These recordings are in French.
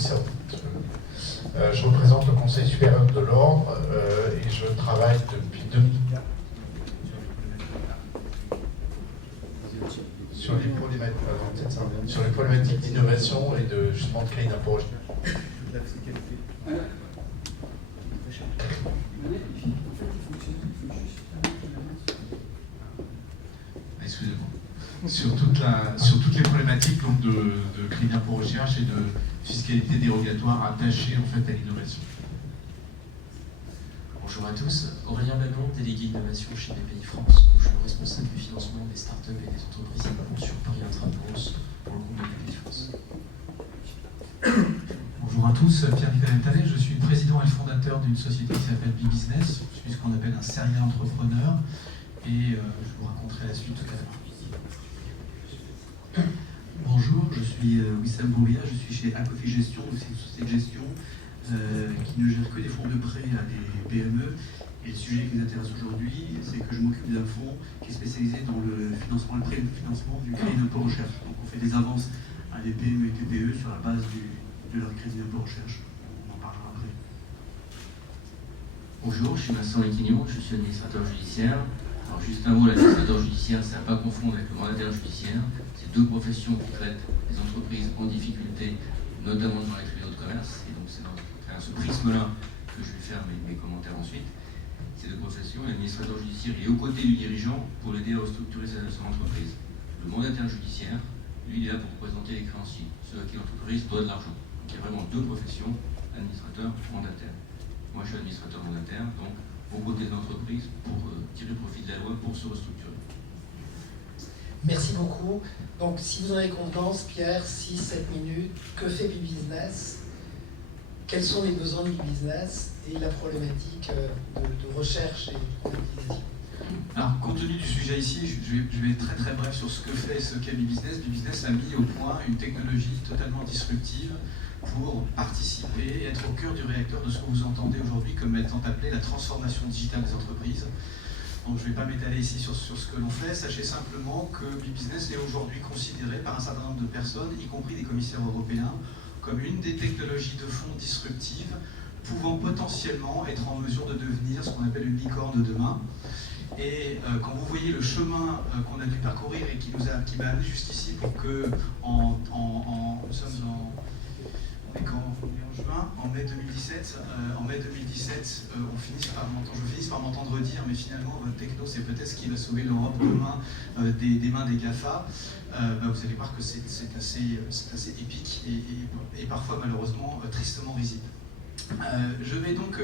sans doute. Je représente le Conseil supérieur de l'ordre et je travaille depuis 2004 sur les problématiques d'innovation et justement de créer une approche. Excusez-moi. Sur toutes les problématiques donc, de crédit d'impôt recherche et de fiscalité dérogatoire attachée en fait à l'innovation. Bonjour à tous, Aurélien Banon, délégué innovation chez BPI France. Je suis le responsable du financement des startups et des entreprises innovantes sur Paris Intramuros pour le compte de BPI France. Bonjour à tous, Pierre-Nicolas Tallet, je suis président et fondateur d'une société qui s'appelle B-Business. Je suis ce qu'on appelle un serial entrepreneur et je vous raconterai la suite tout à l'heure. Bonjour, je suis Wissam Bouria, je suis chez Acofi Gestion, c'est une société de gestion qui ne gère que des fonds de prêt à des PME. Et le sujet qui nous intéresse aujourd'hui, c'est que je m'occupe d'un fonds qui est spécialisé dans le financement, le pré-financement du crédit d'impôt recherche. Donc on fait des avances à des PME et TPE sur la base de leur crédit d'impôt recherche. On en parlera après. Bonjour, je suis Vincent Lequignon, je suis administrateur judiciaire. Alors juste un mot, l'administrateur judiciaire, c'est à ne pas confondre avec le mandataire judiciaire. C'est deux professions qui traitent les entreprises en difficulté, notamment dans les tribunaux de commerce. Et donc c'est dans ce prisme-là que je vais faire mes commentaires ensuite. Ces deux professions, l'administrateur judiciaire est aux côtés du dirigeant pour l'aider à restructurer son entreprise. Le mandataire judiciaire, lui, il est là pour représenter les créanciers, ceux à qui l'entreprise doit de l'argent. Donc il y a vraiment deux professions, administrateur, mandataire. Moi je suis administrateur mandataire, donc aux côtés de l'entreprise pour tirer profit de la loi pour se restructurer. Merci beaucoup. Donc, si vous en avez confiance, Pierre, 6-7 minutes, que fait B-Business? Quels sont les besoins de B-Business et la problématique de recherche et de productisation? Alors, compte tenu du sujet ici, je vais être très très bref sur ce que fait ce qu'est B-Business. B-Business a mis au point une technologie totalement disruptive pour participer et être au cœur du réacteur de ce que vous entendez aujourd'hui comme étant appelé la transformation digitale des entreprises. Donc je ne vais pas m'étaler ici sur ce que l'on fait, sachez simplement que B-Business est aujourd'hui considéré par un certain nombre de personnes, y compris des commissaires européens, comme une des technologies de fond disruptives pouvant potentiellement être en mesure de devenir ce qu'on appelle une licorne de demain. Et quand vous voyez le chemin qu'on a dû parcourir et qui m'a amené juste ici pour que nous sommes on est en juin, en mai 2017, je finisse par m'entendre dire, mais finalement votre techno c'est peut-être ce qui va sauver l'Europe demain des mains des GAFA. Vous allez voir que c'est assez épique et parfois malheureusement tristement risible. Je vais donc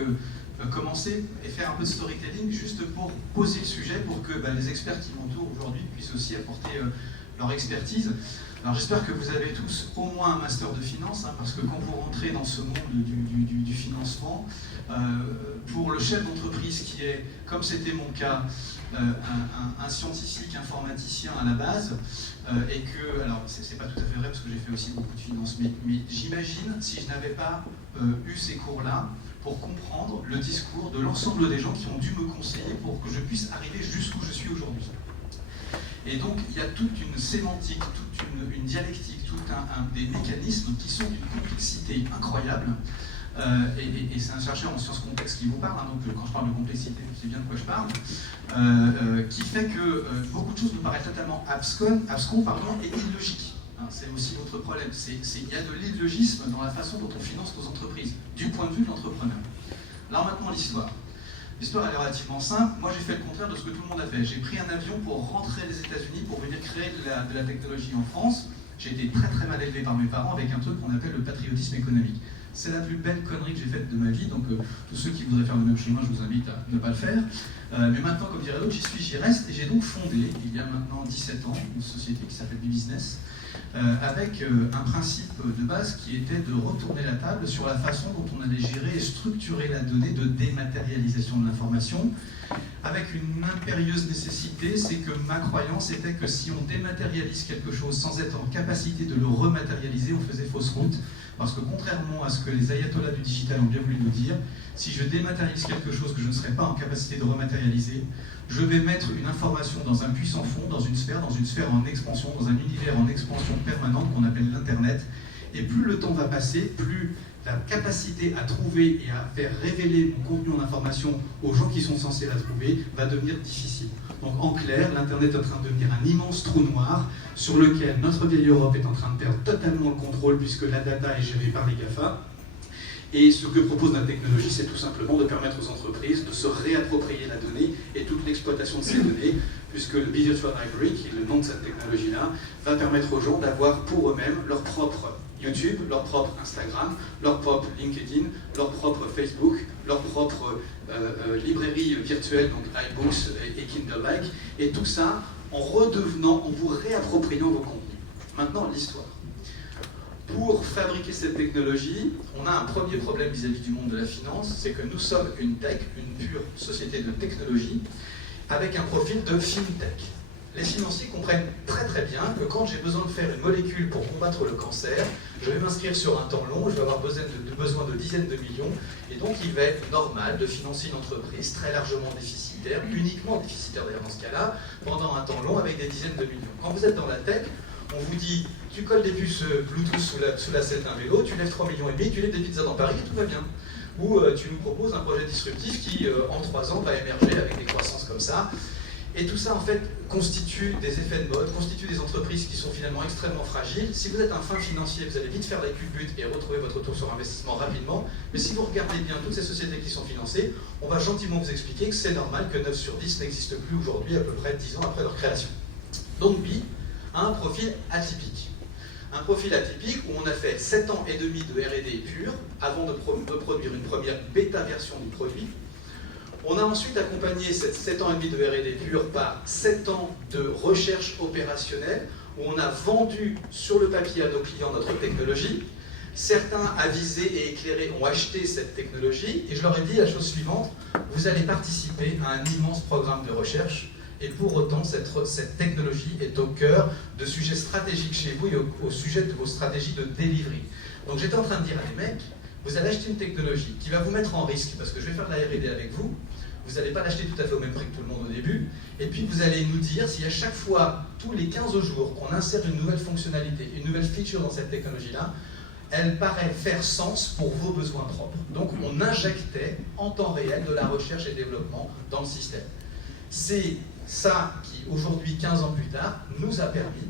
commencer et faire un peu de storytelling juste pour poser le sujet pour que les experts qui m'entourent aujourd'hui puissent aussi apporter leur expertise. Alors j'espère que vous avez tous au moins un master de finance, parce que quand vous rentrez dans ce monde du financement, pour le chef d'entreprise qui est, comme c'était mon cas, un scientifique informaticien à la base, et que, alors c'est pas tout à fait vrai parce que j'ai fait aussi beaucoup de finance, mais j'imagine si je n'avais pas eu ces cours-là, pour comprendre le discours de l'ensemble des gens qui ont dû me conseiller pour que je puisse arriver jusqu'où je suis aujourd'hui. Et donc, il y a toute une sémantique, toute une dialectique, des mécanismes qui sont d'une complexité incroyable. Et c'est un chercheur en sciences complexes qui vous parle, donc quand je parle de complexité, je sais bien de quoi je parle, qui fait que beaucoup de choses nous paraissent totalement abscons et illogiques. C'est aussi notre problème. Il y a de l'illogisme dans la façon dont on finance nos entreprises, du point de vue de l'entrepreneur. Alors maintenant, l'histoire. L'histoire elle est relativement simple. Moi j'ai fait le contraire de ce que tout le monde a fait. J'ai pris un avion pour rentrer des États-Unis pour venir créer de la technologie en France. J'ai été très très mal élevé par mes parents avec un truc qu'on appelle le patriotisme économique. C'est la plus belle connerie que j'ai faite de ma vie, donc tous ceux qui voudraient faire le même chemin, je vous invite à ne pas le faire. Mais maintenant, comme dirait l'autre, j'y reste, et j'ai donc fondé, il y a maintenant 17 ans, une société qui s'appelle B-Business, avec un principe de base qui était de retourner la table sur la façon dont on allait gérer et structurer la donnée de dématérialisation de l'information, avec une impérieuse nécessité, c'est que ma croyance était que si on dématérialise quelque chose sans être en capacité de le rematérialiser, on faisait fausse route, parce que contrairement à ce que les ayatollahs du digital ont bien voulu nous dire, si je dématérialise quelque chose que je ne serais pas en capacité de rematérialiser, je vais mettre une information dans un puits sans fond, dans une sphère en expansion, dans un univers en expansion permanente qu'on appelle l'Internet, Et plus le temps va passer, plus la capacité à trouver et à faire révéler mon contenu en information aux gens qui sont censés la trouver va devenir difficile. Donc en clair, l'Internet est en train de devenir un immense trou noir sur lequel notre vieille Europe est en train de perdre totalement le contrôle puisque la data est gérée par les GAFA. Et ce que propose la technologie, c'est tout simplement de permettre aux entreprises de se réapproprier la donnée et toute l'exploitation de ces données, puisque le Virtual Library, qui est le nom de cette technologie-là, va permettre aux gens d'avoir pour eux-mêmes leur propre YouTube, leur propre Instagram, leur propre LinkedIn, leur propre Facebook, leur propre librairie virtuelle, donc iBooks et Kindle-like, et tout ça en vous réappropriant vos contenus. Maintenant, l'histoire. Pour fabriquer cette technologie, on a un premier problème vis-à-vis du monde de la finance, c'est que nous sommes une tech, une pure société de technologie, avec un profil de fintech. Les financiers comprennent très très bien que quand j'ai besoin de faire une molécule pour combattre le cancer, je vais m'inscrire sur un temps long, je vais avoir besoin de dizaines de millions, et donc il va être normal de financer une entreprise très largement déficitaire, uniquement déficitaire d'ailleurs dans ce cas-là, pendant un temps long avec des dizaines de millions. Quand vous êtes dans la tech, on vous dit, tu colles des puces Bluetooth sous la selle d'un vélo, tu lèves 3,5 millions, tu lèves des pizzas dans Paris et tout va bien. Ou tu nous proposes un projet disruptif qui, en 3 ans, va émerger avec des croissances comme ça. Et tout ça, en fait, constitue des effets de mode, constitue des entreprises qui sont finalement extrêmement fragiles. Si vous êtes un fin financier, vous allez vite faire la culbute et retrouver votre retour sur investissement rapidement. Mais si vous regardez bien toutes ces sociétés qui sont financées, on va gentiment vous expliquer que c'est normal que 9 sur 10 n'existent plus aujourd'hui, à peu près 10 ans après leur création. Donc, BI a un profil atypique. Un profil atypique où on a fait 7 ans et demi de R&D pur avant de produire une première bêta version du produit. On a ensuite accompagné ces 7 ans et demi de R&D pur par 7 ans de recherche opérationnelle où on a vendu sur le papier à nos clients notre technologie. Certains avisés et éclairés ont acheté cette technologie et je leur ai dit la chose suivante, vous allez participer à un immense programme de recherche et pour autant cette technologie est au cœur de sujets stratégiques chez vous et au sujet de vos stratégies de delivery. Donc j'étais en train de dire à des mecs, vous allez acheter une technologie qui va vous mettre en risque parce que je vais faire de la R&D avec vous, vous n'allez pas l'acheter tout à fait au même prix que tout le monde au début, et puis vous allez nous dire si à chaque fois, tous les 15 jours, qu'on insère une nouvelle fonctionnalité, une nouvelle feature dans cette technologie-là, elle paraît faire sens pour vos besoins propres. Donc on injectait en temps réel de la recherche et développement dans le système. C'est ça qui, aujourd'hui, 15 ans plus tard, nous a permis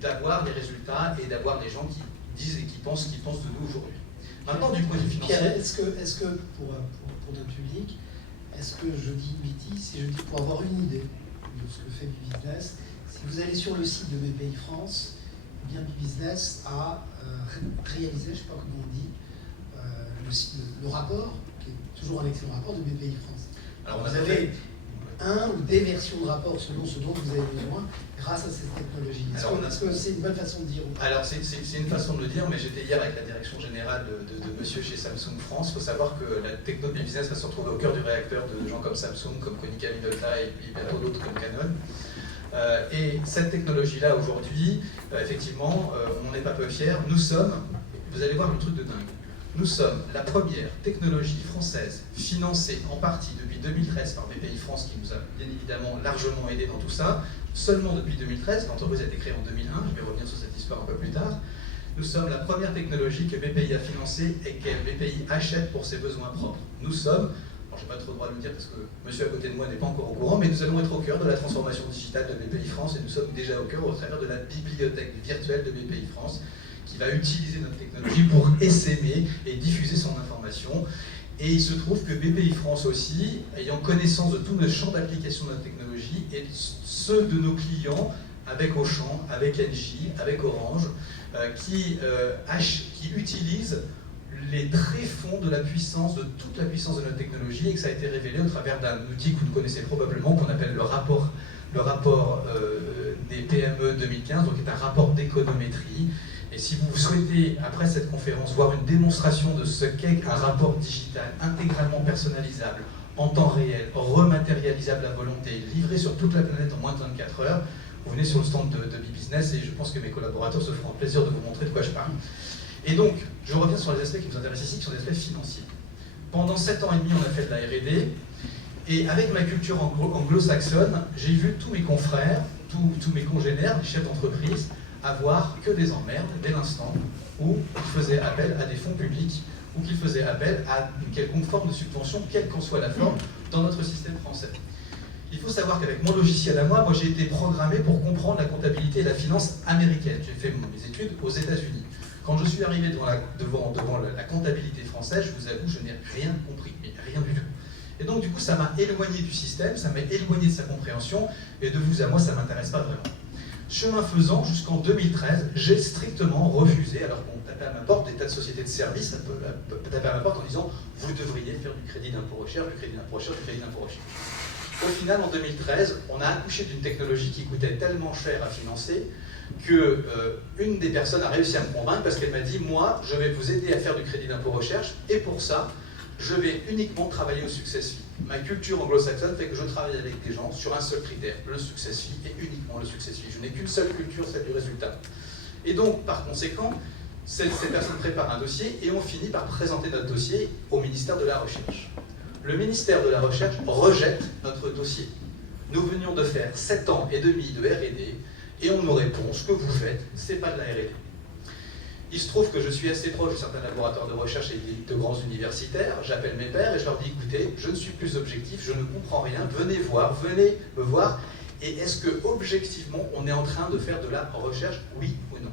d'avoir les résultats et d'avoir des gens qui disent et qui pensent de nous aujourd'hui. Maintenant, du point de vue financier... Pierre, est-ce que pour notre public, est-ce que je dis une bêtise si je dis pour avoir une idée de ce que fait BusinessNest, si vous allez sur le site de BPI France, eh bien BusinessNest a réalisé, je ne sais pas comment on dit, le rapport, qui est toujours un excellent rapport de BPI France. Alors vous avez un ou des versions de rapport selon ce dont vous avez besoin grâce à cette technologie. Est-ce que c'est une bonne façon de dire? Alors c'est une façon de le dire, mais j'étais hier avec la direction générale de monsieur chez Samsung France. Il faut savoir que la techno de business va se retrouver au cœur du réacteur de gens comme Samsung, comme Konica Minolta et puis bientôt d'autres comme Canon. Et cette technologie-là aujourd'hui, effectivement, on n'est pas peu fiers. Nous sommes, vous allez voir le truc de dingue, nous sommes la première technologie française financée en partie depuis 2013 par BPI France qui nous a bien évidemment largement aidé dans tout ça. Seulement depuis 2013, l'entreprise a été créée en 2001, je vais revenir sur cette histoire un peu plus tard. Nous sommes la première technologie que BPI a financée et que BPI achète pour ses besoins propres. Nous sommes, alors je n'ai pas trop le droit de le dire parce que monsieur à côté de moi n'est pas encore au courant, mais nous allons être au cœur de la transformation digitale de BPI France et nous sommes déjà au cœur au travers de la bibliothèque virtuelle de BPI France qui va utiliser notre technologie pour essaimer et diffuser son information. Et il se trouve que BPI France aussi, ayant connaissance de tout le champ d'application de notre technologie et ceux de nos clients, avec Auchan, avec Engie, avec Orange, qui utilisent les tréfonds de la puissance, de toute la puissance de notre technologie, et que ça a été révélé au travers d'un outil que vous connaissez probablement, qu'on appelle le rapport des PME 2015, donc qui est un rapport d'économétrie. Et si vous souhaitez, après cette conférence, voir une démonstration de ce qu'est un rapport digital intégralement personnalisable, en temps réel, rematérialisable à volonté, livré sur toute la planète en moins de 24 heures, vous venez sur le stand de BusinessNest et je pense que mes collaborateurs se feront un plaisir de vous montrer de quoi je parle. Et donc, je reviens sur les aspects qui nous intéressent ici, qui sont des aspects financiers. Pendant 7 ans et demi, on a fait de la R&D, et avec ma culture anglo-saxonne, j'ai vu tous mes confrères, tous mes congénères, les chefs d'entreprise, avoir que des emmerdes dès l'instant où il faisait appel à des fonds publics ou qu'il faisait appel à une quelconque forme de subvention, quelle qu'en soit la forme, dans notre système français. Il faut savoir qu'avec mon logiciel à moi, j'ai été programmé pour comprendre la comptabilité et la finance américaine. J'ai fait mes études aux États-Unis. Quand je suis arrivé devant la comptabilité française, je vous avoue, je n'ai rien compris, mais rien du tout. Et donc, du coup, ça m'a éloigné du système, ça m'a éloigné de sa compréhension, et de vous à moi, ça ne m'intéresse pas vraiment. Chemin faisant, jusqu'en 2013, j'ai strictement refusé, alors qu'on tapait à ma porte, des tas de sociétés de services, ça peut taper à ma porte en disant « vous devriez faire du crédit d'impôt recherche, du crédit d'impôt recherche, du crédit d'impôt recherche ». Au final, en 2013, on a accouché d'une technologie qui coûtait tellement cher à financer que une des personnes a réussi à me convaincre parce qu'elle m'a dit « moi, je vais vous aider à faire du crédit d'impôt recherche et pour ça, je vais uniquement travailler au success fee. Ma culture anglo-saxonne fait que je travaille avec des gens sur un seul critère, le success fee, et uniquement le success fee. Je n'ai qu'une seule culture, celle du résultat. Et donc, par conséquent, ces personnes préparent un dossier et on finit par présenter notre dossier au ministère de la Recherche. Le ministère de la Recherche rejette notre dossier. Nous venions de faire 7 ans et demi de R&D et on nous répond, ce que vous faites, c'est pas de la R&D. Il se trouve que je suis assez proche de certains laboratoires de recherche et de grands universitaires. J'appelle mes pairs et je leur dis, écoutez, je ne suis plus objectif, je ne comprends rien, venez me voir. Et est-ce que, objectivement, on est en train de faire de la recherche, oui ou non?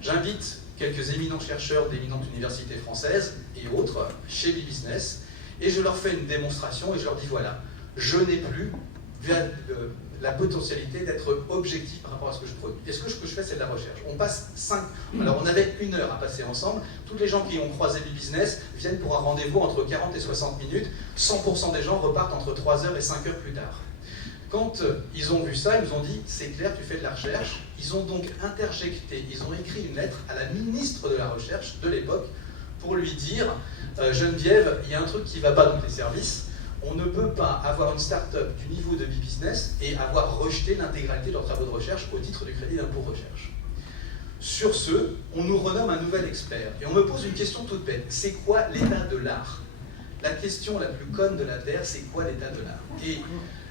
J'invite quelques éminents chercheurs d'éminentes universités françaises et autres chez B-Business et je leur fais une démonstration et je leur dis, voilà, je n'ai plus la potentialité d'être objectif par rapport à ce que je produis. Et ce que je fais, c'est de la recherche. On passe 5... Alors, on avait 1 heure à passer ensemble. Tous les gens qui ont croisé B-Business viennent pour un rendez-vous entre 40 et 60 minutes. 100% des gens repartent entre 3 heures et 5 heures plus tard. Quand ils ont vu ça, ils nous ont dit, c'est clair, tu fais de la recherche. Ils ont donc interjecté, ils ont écrit une lettre à la ministre de la Recherche de l'époque pour lui dire, Geneviève, il y a un truc qui ne va pas dans tes services. On ne peut pas avoir une start-up du niveau de B-Business et avoir rejeté l'intégralité de leurs travaux de recherche au titre du crédit d'impôt recherche. Sur ce, on nous renomme un nouvel expert. Et on me pose une question toute bête. C'est quoi l'état de l'art? La question la plus conne de la Terre, c'est quoi l'état de l'art? Et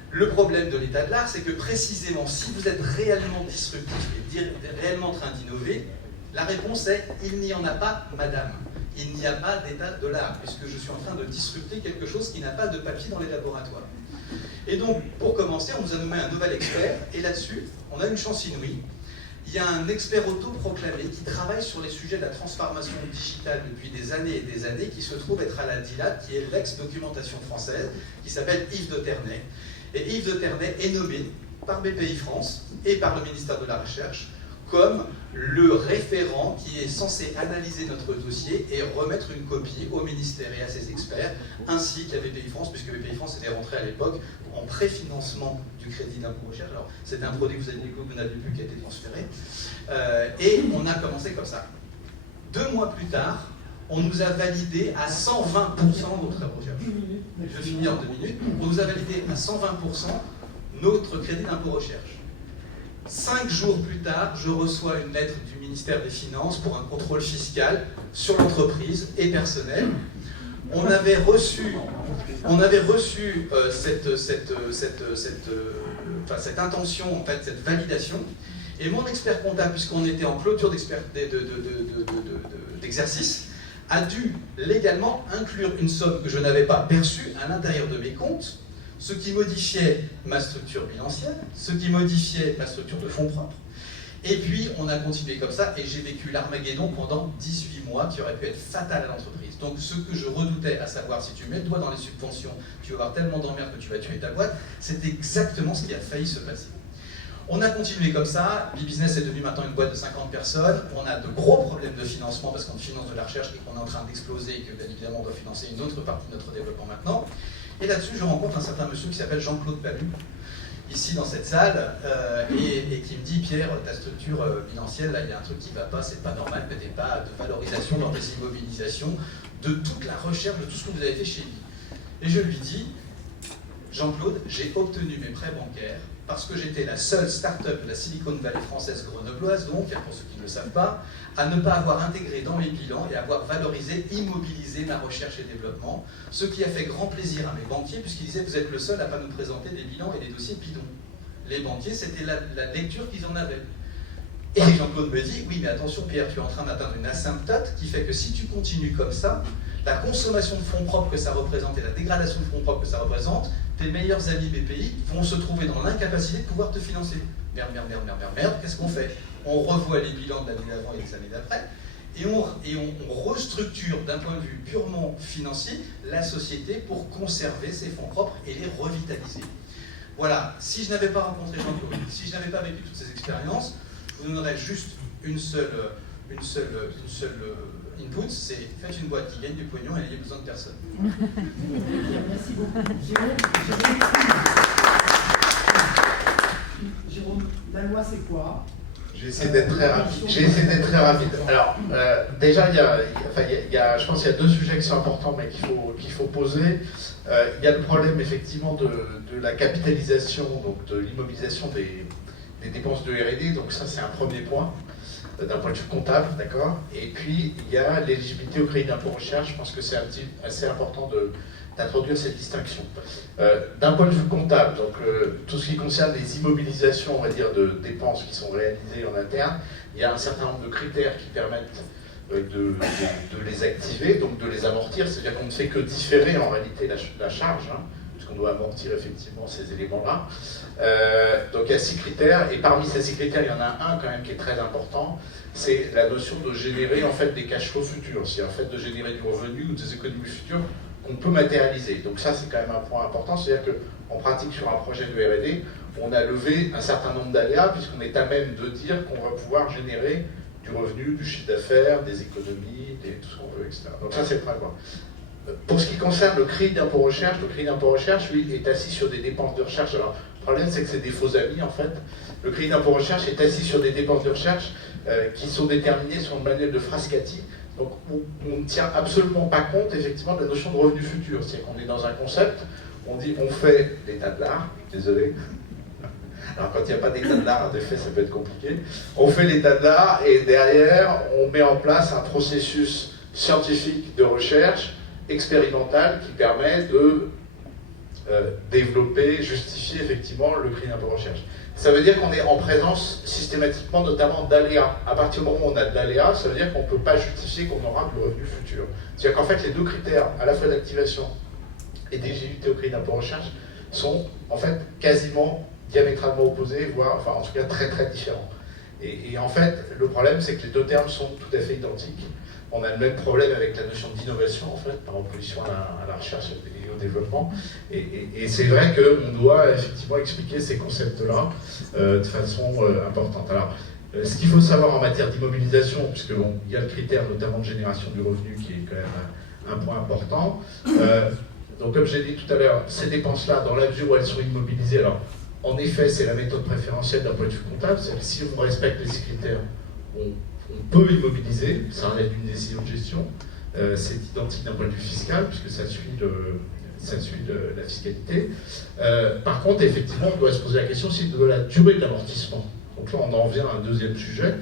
le problème de l'état de l'art, c'est que précisément, si vous êtes réellement disruptif et réellement en train d'innover, la réponse est « il n'y en a pas, madame ». Il n'y a pas d'état de l'art, puisque je suis en train de disrupter quelque chose qui n'a pas de papier dans les laboratoires. Et donc, pour commencer, on nous a nommé un nouvel expert, et là-dessus, on a une chance inouïe. Il y a un expert autoproclamé qui travaille sur les sujets de la transformation digitale depuis des années et des années, qui se trouve être à la DILAT, qui est l'ex-documentation française, qui s'appelle Yves de Ternay. Et Yves de Ternay est nommé par BPI France et par le ministère de la Recherche comme le référent qui est censé analyser notre dossier et remettre une copie au ministère et à ses experts, ainsi qu'à BPI France, puisque BPI France était rentré à l'époque en préfinancement du crédit d'impôt recherche. Alors, c'était un produit que vous n'avez plus qui a été transféré. Et on a commencé comme ça. 2 mois plus tard, on nous a validé à 120% notre recherche. Je finis en 2 minutes. On nous a validé à 120% notre crédit d'impôt recherche. 5 jours plus tard, je reçois une lettre du ministère des Finances pour un contrôle fiscal sur l'entreprise et personnel. On avait reçu cette intention, en fait, cette validation, et mon expert comptable, puisqu'on était en clôture d'exercice, a dû légalement inclure une somme que je n'avais pas perçue à l'intérieur de mes comptes, ce qui modifiait ma structure bilancielle, ce qui modifiait ma structure de fonds propres. Et puis, on a continué comme ça, et j'ai vécu l'Armageddon pendant 18 mois, qui aurait pu être fatal à l'entreprise. Donc, ce que je redoutais, à savoir, si tu mets le doigt dans les subventions, tu vas avoir tellement d'emmerdes que tu vas tuer ta boîte, c'est exactement ce qui a failli se passer. On a continué comme ça, B-Business est devenu maintenant une boîte de 50 personnes, on a de gros problèmes de financement parce qu'on finance de la recherche et qu'on est en train d'exploser et que, bien évidemment, on doit financer une autre partie de notre développement maintenant. Et là-dessus, je rencontre un certain monsieur qui s'appelle Jean-Claude Palu, ici dans cette salle, et qui me dit, Pierre, ta structure bilancielle, là, il y a un truc qui ne va pas, c'est pas normal que tu n'aies pas de valorisation dans tes immobilisations, de toute la recherche, de tout ce que vous avez fait chez lui. Et je lui dis, Jean-Claude, j'ai obtenu mes prêts bancaires parce que j'étais la seule start-up de la Silicon Valley française grenobloise, donc, pour ceux qui ne le savent pas, à ne pas avoir intégré dans mes bilans et avoir valorisé, immobilisé ma recherche et développement, ce qui a fait grand plaisir à mes banquiers, puisqu'ils disaient, vous êtes le seul à ne pas nous présenter des bilans et des dossiers bidons. Les banquiers, c'était la lecture qu'ils en avaient. Et Jean-Claude me dit, oui, mais attention Pierre, tu es en train d'atteindre une asymptote qui fait que si tu continues comme ça, la consommation de fonds propres que ça représente et la dégradation de fonds propres que ça représente, tes meilleurs amis BPI vont se trouver dans l'incapacité de pouvoir te financer. Merde, qu'est-ce qu'on fait? On revoit les bilans de l'année d'avant et des années d'après, et on restructure d'un point de vue purement financier la société pour conserver ses fonds propres et les revitaliser. Voilà, si je n'avais pas rencontré Jean-Claude, si je n'avais pas vécu toutes ces expériences, je vous donnerais juste une seule input, c'est faites une boîte qui gagne du pognon et n'ayez besoin de personne. Merci beaucoup. Jérôme, la loi c'est quoi? Je vais essayer d'être très rapide. Alors, déjà, je pense qu'il y a deux sujets qui sont importants, mais qu'il faut poser. Il y a le problème, effectivement, de la capitalisation, donc de l'immobilisation des dépenses de R&D. Donc ça, c'est un premier point, d'un point de vue comptable, d'accord. Et puis, il y a l'éligibilité au crédit d'impôt recherche. Je pense que c'est assez important d'introduire cette distinction. D'un point de vue comptable, donc tout ce qui concerne les immobilisations, on va dire, de dépenses qui sont réalisées en interne, il y a un certain nombre de critères qui permettent de les activer, donc de les amortir, c'est-à-dire qu'on ne fait que différer en réalité la charge, hein, puisqu'on doit amortir effectivement ces éléments-là. Donc il y a 6 critères, et parmi ces 6 critères, il y en a un quand même qui est très important, c'est la notion de générer en fait des cash flows futurs, c'est en fait de générer du revenu ou des économies futures qu'on peut matérialiser. Donc ça, c'est quand même un point important, c'est-à-dire qu'en pratique, sur un projet de R&D, on a levé un certain nombre d'aléas, puisqu'on est à même de dire qu'on va pouvoir générer du revenu, du chiffre d'affaires, des économies, tout ce qu'on veut, etc. Donc ça, c'est le premier point. Pour ce qui concerne le crédit d'impôt recherche, lui, est assis sur des dépenses de recherche. Alors, le problème, c'est que c'est des faux amis, en fait. Le crédit d'impôt recherche est assis sur des dépenses de recherche qui sont déterminées sur le manuel de Frascati. Donc, on ne tient absolument pas compte, effectivement, de la notion de revenu futur. C'est-à-dire qu'on est dans un concept, on dit, on fait l'état de l'art, désolé. Alors, quand il n'y a pas d'état de l'art, en effet, ça peut être compliqué. On fait l'état de l'art et derrière, on met en place un processus scientifique de recherche expérimental qui permet de développer, justifier effectivement le crédit d'impôt recherche. Ça veut dire qu'on est en présence systématiquement, notamment d'aléas. À partir du moment où on a de l'aléa, ça veut dire qu'on ne peut pas justifier qu'on aura le revenu futur. C'est-à-dire qu'en fait, les deux critères, à la fois d'activation et d'éligibilité au crédit d'impôt recherche, sont en fait quasiment diamétralement opposés, voire, enfin en tout cas très très différents. Et en fait, le problème, c'est que les deux termes sont tout à fait identiques. On a le même problème avec la notion d'innovation, en fait, par opposition à la recherche et au développement. Et c'est vrai qu'on doit effectivement expliquer ces concepts-là de façon importante. Alors, ce qu'il faut savoir en matière d'immobilisation, puisque bon, il y a le critère notamment de génération du revenu qui est quand même un point important. Donc, comme j'ai dit tout à l'heure, ces dépenses-là, dans la mesure où elles sont immobilisées, alors, en effet, c'est la méthode préférentielle d'un point de vue comptable, c'est que si on respecte les 6 critères, on peut immobiliser, ça relève d'une décision de gestion, c'est identique d'un point de vue fiscal, puisque ça suit la fiscalité. Par contre, effectivement, on doit se poser la question aussi de la durée de l'amortissement. Donc là, on en vient à un deuxième sujet.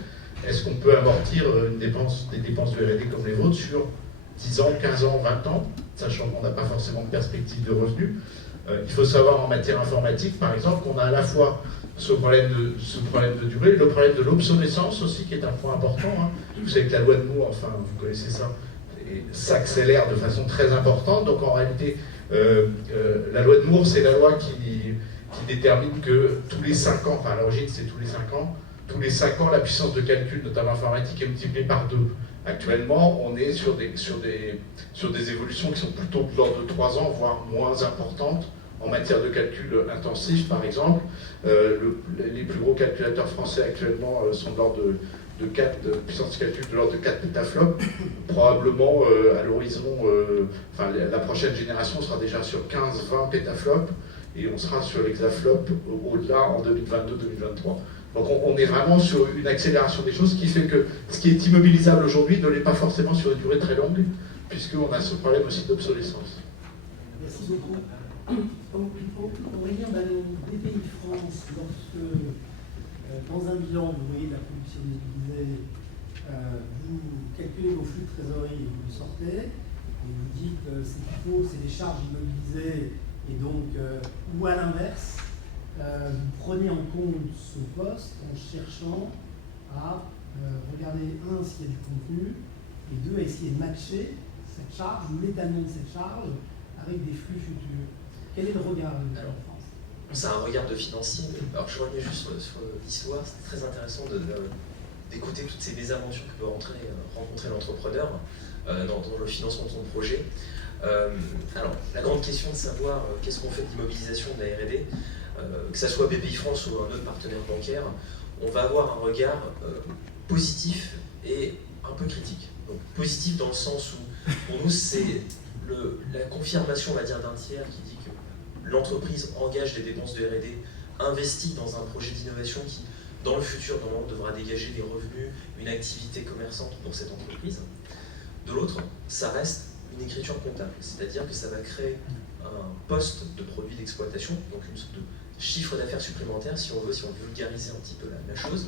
Est-ce qu'on peut amortir des dépenses de R&D comme les vôtres sur 10 ans, 15 ans, 20 ans, sachant qu'on n'a pas forcément de perspective de revenus? Il faut savoir en matière informatique, par exemple, qu'on a à la fois ce problème de durée, le problème de l'obsolescence aussi, qui est un point important. Hein. Vous savez que la loi de Moore, enfin, vous connaissez ça, s'accélère de façon très importante. Donc en réalité, la loi de Moore, c'est la loi qui détermine que tous les 5 ans, enfin à l'origine c'est tous les 5 ans, la puissance de calcul, notamment informatique, est multipliée par 2. Actuellement, on est sur des évolutions qui sont plutôt de l'ordre de 3 ans, voire moins importantes, en matière de calcul intensif, par exemple. Les plus gros calculateurs français actuellement sont de l'ordre de puissance de calcul de l'ordre de 4 pétaflops. Probablement, à l'horizon, la prochaine génération sera déjà sur 15-20 pétaflops, et on sera sur l'hexaflop au-delà en 2022-2023. Donc on est vraiment sur une accélération des choses, qui fait que ce qui est immobilisable aujourd'hui ne l'est pas forcément sur une durée très longue, puisqu'on a ce problème aussi d'obsolescence. Merci beaucoup. Aurélien Ballon, BPI France, lorsque dans un bilan, vous voyez la production immobilisée, vous calculez vos flux de trésorerie et vous le sortez, et vous dites ce qu'il faut, c'est les charges immobilisées, et donc, ou à l'inverse, vous prenez en compte ce poste en cherchant à regarder, un, s'il y a du contenu, et deux, à essayer de matcher cette charge ou l'étalement de cette charge avec des flux futurs. Quel est le regard de la France? C'est un regard de financier. Alors je reviens juste sur l'histoire, c'est très intéressant d'écouter toutes ces mésaventures que peut rencontrer l'entrepreneur dans le financement de son projet. Alors la grande question de savoir qu'est-ce qu'on fait de l'immobilisation de la R&D, que ce soit BPI France ou un autre partenaire bancaire, on va avoir un regard positif et un peu critique. Donc, positif dans le sens où pour nous c'est la confirmation, on va dire, d'un tiers qui dit que l'entreprise engage des dépenses de R&D, investit dans un projet d'innovation qui, dans le futur, normalement, devra dégager des revenus, une activité commerçante pour cette entreprise. De l'autre, ça reste une écriture comptable, c'est-à-dire que ça va créer un poste de produit d'exploitation, donc une sorte de chiffre d'affaires supplémentaire, si on veut vulgariser un petit peu la chose,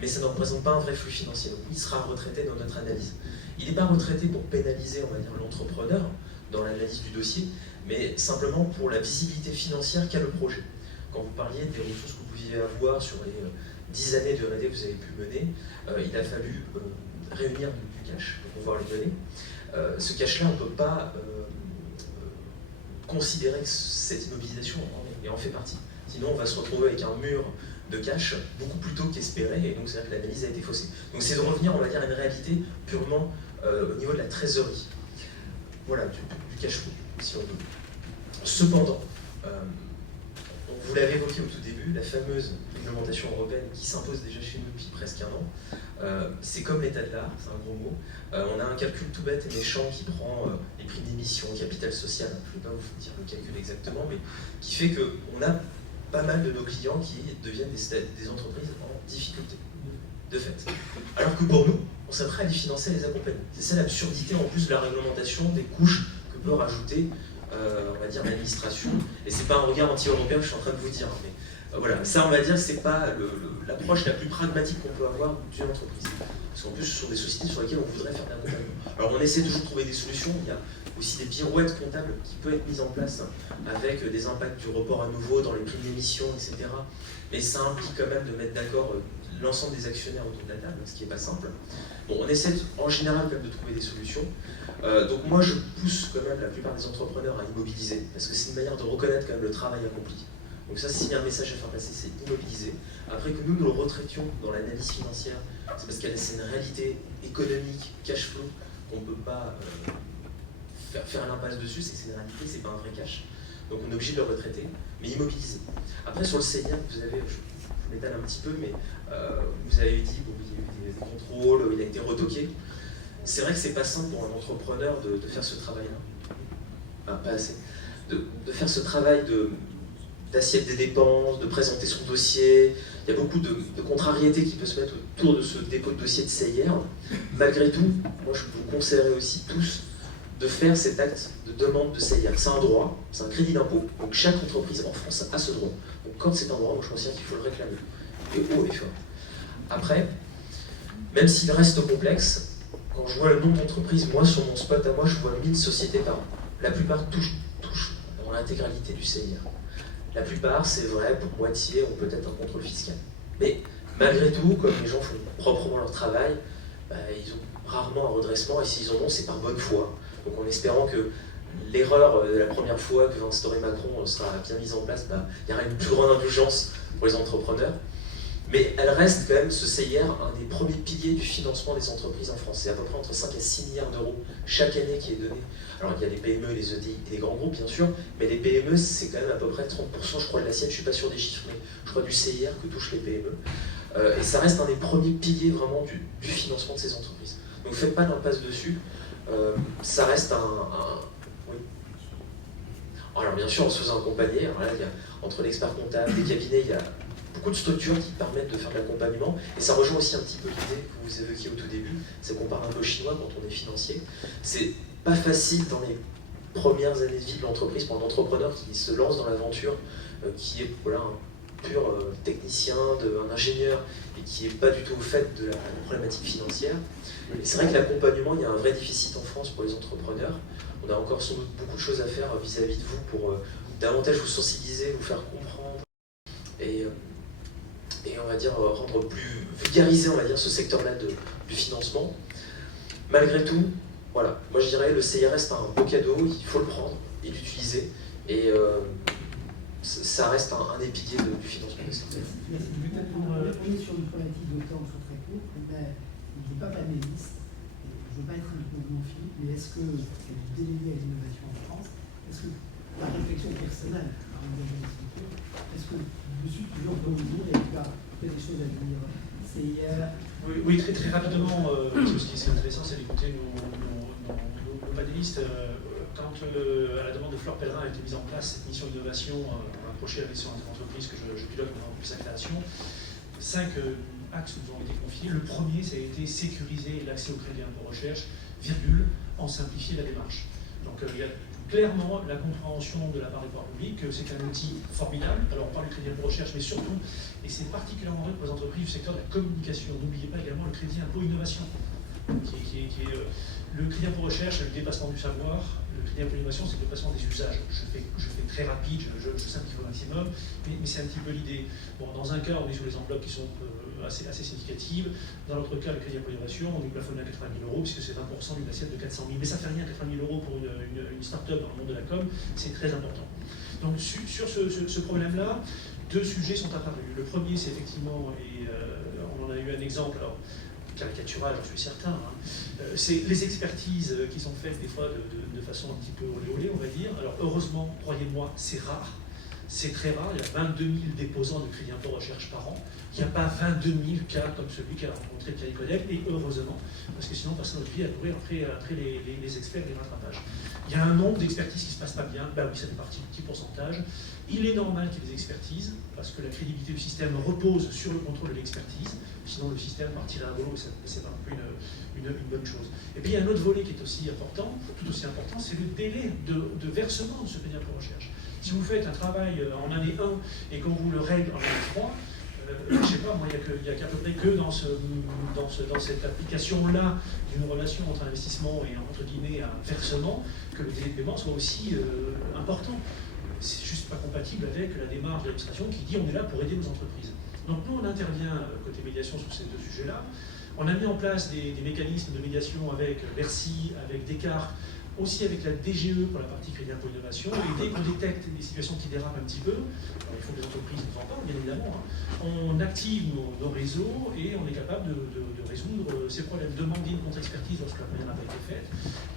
mais ça ne représente pas un vrai flux financier, donc il sera retraité dans notre analyse. Il n'est pas retraité pour pénaliser, on va dire, l'entrepreneur dans l'analyse du dossier, mais simplement pour la visibilité financière qu'a le projet. Quand vous parliez des ressources que vous pouviez avoir sur les 10 années de R&D que vous avez pu mener, il a fallu réunir du cash pour pouvoir les donner. Ce cash-là, on ne peut pas considérer que cette immobilisation en fait partie. Sinon, on va se retrouver avec un mur de cash beaucoup plus tôt qu'espéré, et donc c'est-à-dire que l'analyse a été faussée. Donc c'est de revenir, on va dire, à une réalité purement au niveau de la trésorerie. Voilà, du cash flow, si on veut. Cependant, vous l'avez évoqué au tout début, la fameuse réglementation européenne qui s'impose déjà chez nous depuis presque un an, c'est comme l'état de l'art, c'est un gros mot. On a un calcul tout bête et méchant qui prend les prix d'émission, capital social, je ne vais pas vous dire le calcul exactement, mais qui fait qu'on a pas mal de nos clients qui deviennent des entreprises en difficulté, de fait. Alors que pour nous, on serait prêt à les financer et à les accompagner. C'est ça l'absurdité en plus de la réglementation, des couches que peut rajouter, on va dire, l'administration. Et c'est pas un regard anti-européen que je suis en train de vous dire, mais voilà, ça on va dire, c'est pas l'approche la plus pragmatique qu'on peut avoir d'une entreprise. Parce qu'en plus, ce sont des sociétés sur lesquelles on voudrait faire de l'accompagnement. Alors on essaie toujours de trouver des solutions, il y a aussi des pirouettes comptables qui peuvent être mises en place avec des impacts du report à nouveau dans les prix d'émission, etc. Mais ça implique quand même de mettre d'accord l'ensemble des actionnaires autour de la table, ce qui n'est pas simple. Bon, on essaie en général quand même de trouver des solutions. Donc moi je pousse quand même la plupart des entrepreneurs à immobiliser, parce que c'est une manière de reconnaître quand même le travail accompli. Donc ça, s'il y a un message à faire passer, c'est immobiliser. Après que nous le retraitions dans l'analyse financière, c'est parce que c'est une réalité économique, cash flow, qu'on ne peut pas faire l'impasse dessus, c'est que c'est une réalité, c'est pas un vrai cash. Donc on est obligé de le retraiter, mais immobiliser. Après sur le CENIA, vous avez, je m'étale un petit peu, mais vous avez dit, bon, il y a eu des contrôles, il a été retoqué. C'est vrai que c'est pas simple pour un entrepreneur de faire ce travail-là. Enfin, pas assez. De faire ce travail d'assiette des dépenses, de présenter son dossier. Il y a beaucoup de contrariétés qui peuvent se mettre autour de ce dépôt de dossier de CIR. Malgré tout, moi je vous conseillerais aussi tous de faire cet acte de demande de CIR. C'est un droit, c'est un crédit d'impôt. Donc chaque entreprise en France a ce droit. Donc quand c'est un droit, moi je considère qu'il faut le réclamer. Et haut et fort. Après, même s'il reste complexe, quand je vois le nombre d'entreprises, moi sur mon spot à moi, je vois 1000 sociétés par an. La plupart touchent dans l'intégralité du CIR. La plupart, c'est vrai, pour moitié, ont peut-être un contrôle fiscal. Mais malgré tout, comme les gens font proprement leur travail, ils ont rarement un redressement, et s'ils en ont, c'est par bonne foi. Donc en espérant que l'erreur de la première fois que va instaurer Macron sera bien mise en place, il y aura une plus grande indulgence pour les entrepreneurs. Mais elle reste quand même, ce CIR, un des premiers piliers du financement des entreprises en France. C'est à peu près entre 5 à 6 milliards d'euros chaque année qui est donné. Alors il y a les PME, les ETI et les grands groupes bien sûr, mais les PME c'est quand même à peu près 30%, je crois, de l'assiette, je ne suis pas sûr des chiffres, mais je crois du CIR que touchent les PME. Et ça reste un des premiers piliers vraiment du financement de ces entreprises. Donc faites pas d'impasse dessus, ça reste oui. Alors bien sûr, on se faisait accompagner, alors là, il y a, entre l'expert comptable, des cabinets, il y a beaucoup de structures qui permettent de faire de l'accompagnement, et ça rejoint aussi un petit peu l'idée que vous évoquiez au tout début, c'est qu'on parle un peu chinois quand on est financier. C'est pas facile dans les premières années de vie de l'entreprise pour un entrepreneur qui se lance dans l'aventure, qui est voilà, un pur technicien, un ingénieur, et qui n'est pas du tout au fait de la problématique financière. Et c'est vrai que l'accompagnement, il y a un vrai déficit en France pour les entrepreneurs. On a encore sans doute beaucoup de choses à faire vis-à-vis de vous pour davantage vous sensibiliser, vous faire comprendre. Et et on va dire rendre plus vulgariser, on va dire, ce secteur-là du financement. Malgré tout, voilà, moi je dirais le CIRS c'est un beau cadeau, il faut le prendre et l'utiliser, et ça reste un des piliers du financement des startups. On est sur une problématique de temps très court, mais je ne veux pas panéliste, je ne veux pas être un mouvement Philippe, mais est-ce que c'est du délégué à l'innovation en France, est-ce que la réflexion personnelle, est-ce que dessus toujours pour vous dire, et tu as peut-être des choses à dire, CIR? Oui, très rapidement, ce qui est intéressant, c'est d'écouter nos panélistes. Quand, à la demande de Fleur Pellerin, a été mise en place cette mission d'innovation rapprochée avec son entreprise que je pilote depuis sa création, 5 axes nous ont été confiés. Le premier, ça a été sécuriser l'accès au crédit impôt recherche, en simplifier la démarche. Donc il y a clairement la compréhension de la part des pouvoirs publics que c'est un outil formidable. Alors on parle du crédit impôt recherche, mais surtout, et c'est particulièrement vrai pour les entreprises du secteur de la communication, n'oubliez pas également le crédit impôt innovation, qui est le crédit impôt recherche, c'est le dépassement du savoir. Le crédit impôt innovation, c'est le dépassement des usages. Je fais très rapide, je simplifie au maximum, mais c'est un petit peu l'idée. Bon, dans un cas, on est sur les enveloppes qui sont assez significatives. Dans l'autre cas, le crédit impôt innovation, on est plafonné à 80 000 €, puisque c'est 20% d'une assiette de 400 000. Mais ça fait rien, 80 000 € pour une start-up dans le monde de la com, c'est très important. Donc sur ce problème-là, 2 sujets sont apparus. Le premier, c'est effectivement, et on en a eu un exemple, alors caricatural, j'en suis certain, c'est les expertises qui sont faites des fois de façon un petit peu olé-olé, on va dire. Alors heureusement, croyez-moi, c'est rare, c'est très rare, il y a 22 000 déposants de crédit impôt recherche par an, il n'y a pas 22 000 cas comme celui qu'a rencontré Pierre Codel, et heureusement, parce que sinon personne n'aurait pu à courir après les experts des rattrapages. Il y a un nombre d'expertises qui ne se passent pas bien, ben oui, ça fait partie du petit pourcentage. Il est normal qu'il y ait des expertises, parce que la crédibilité du système repose sur le contrôle de l'expertise, sinon le système partirait à volo, et c'est pas non plus une bonne chose. Et puis il y a un autre volet qui est aussi important, tout aussi important, c'est le délai de versement de ce crédit impôt recherche. Si vous faites un travail en année 1 et qu'on vous le règle en année 3, je ne sais pas, moi, il n'y a qu'à peu près que dans cette application-là d'une relation entre investissement et entre guillemets un versement, que le délai de paiement soit aussi important. C'est juste pas compatible avec la démarche de l'administration qui dit on est là pour aider nos entreprises. Donc nous, on intervient côté médiation sur ces 2 sujets-là. On a mis en place des mécanismes de médiation avec Bercy, avec Descartes, aussi avec la DGE pour la partie crédit impôt innovation. Et dès qu'on détecte des situations qui dérapent un petit peu, il faut que les entreprises nous en parlent, bien évidemment, on active nos réseaux et on est capable de résoudre ces problèmes. Demander une contre-expertise lorsque la première n'a pas été faite,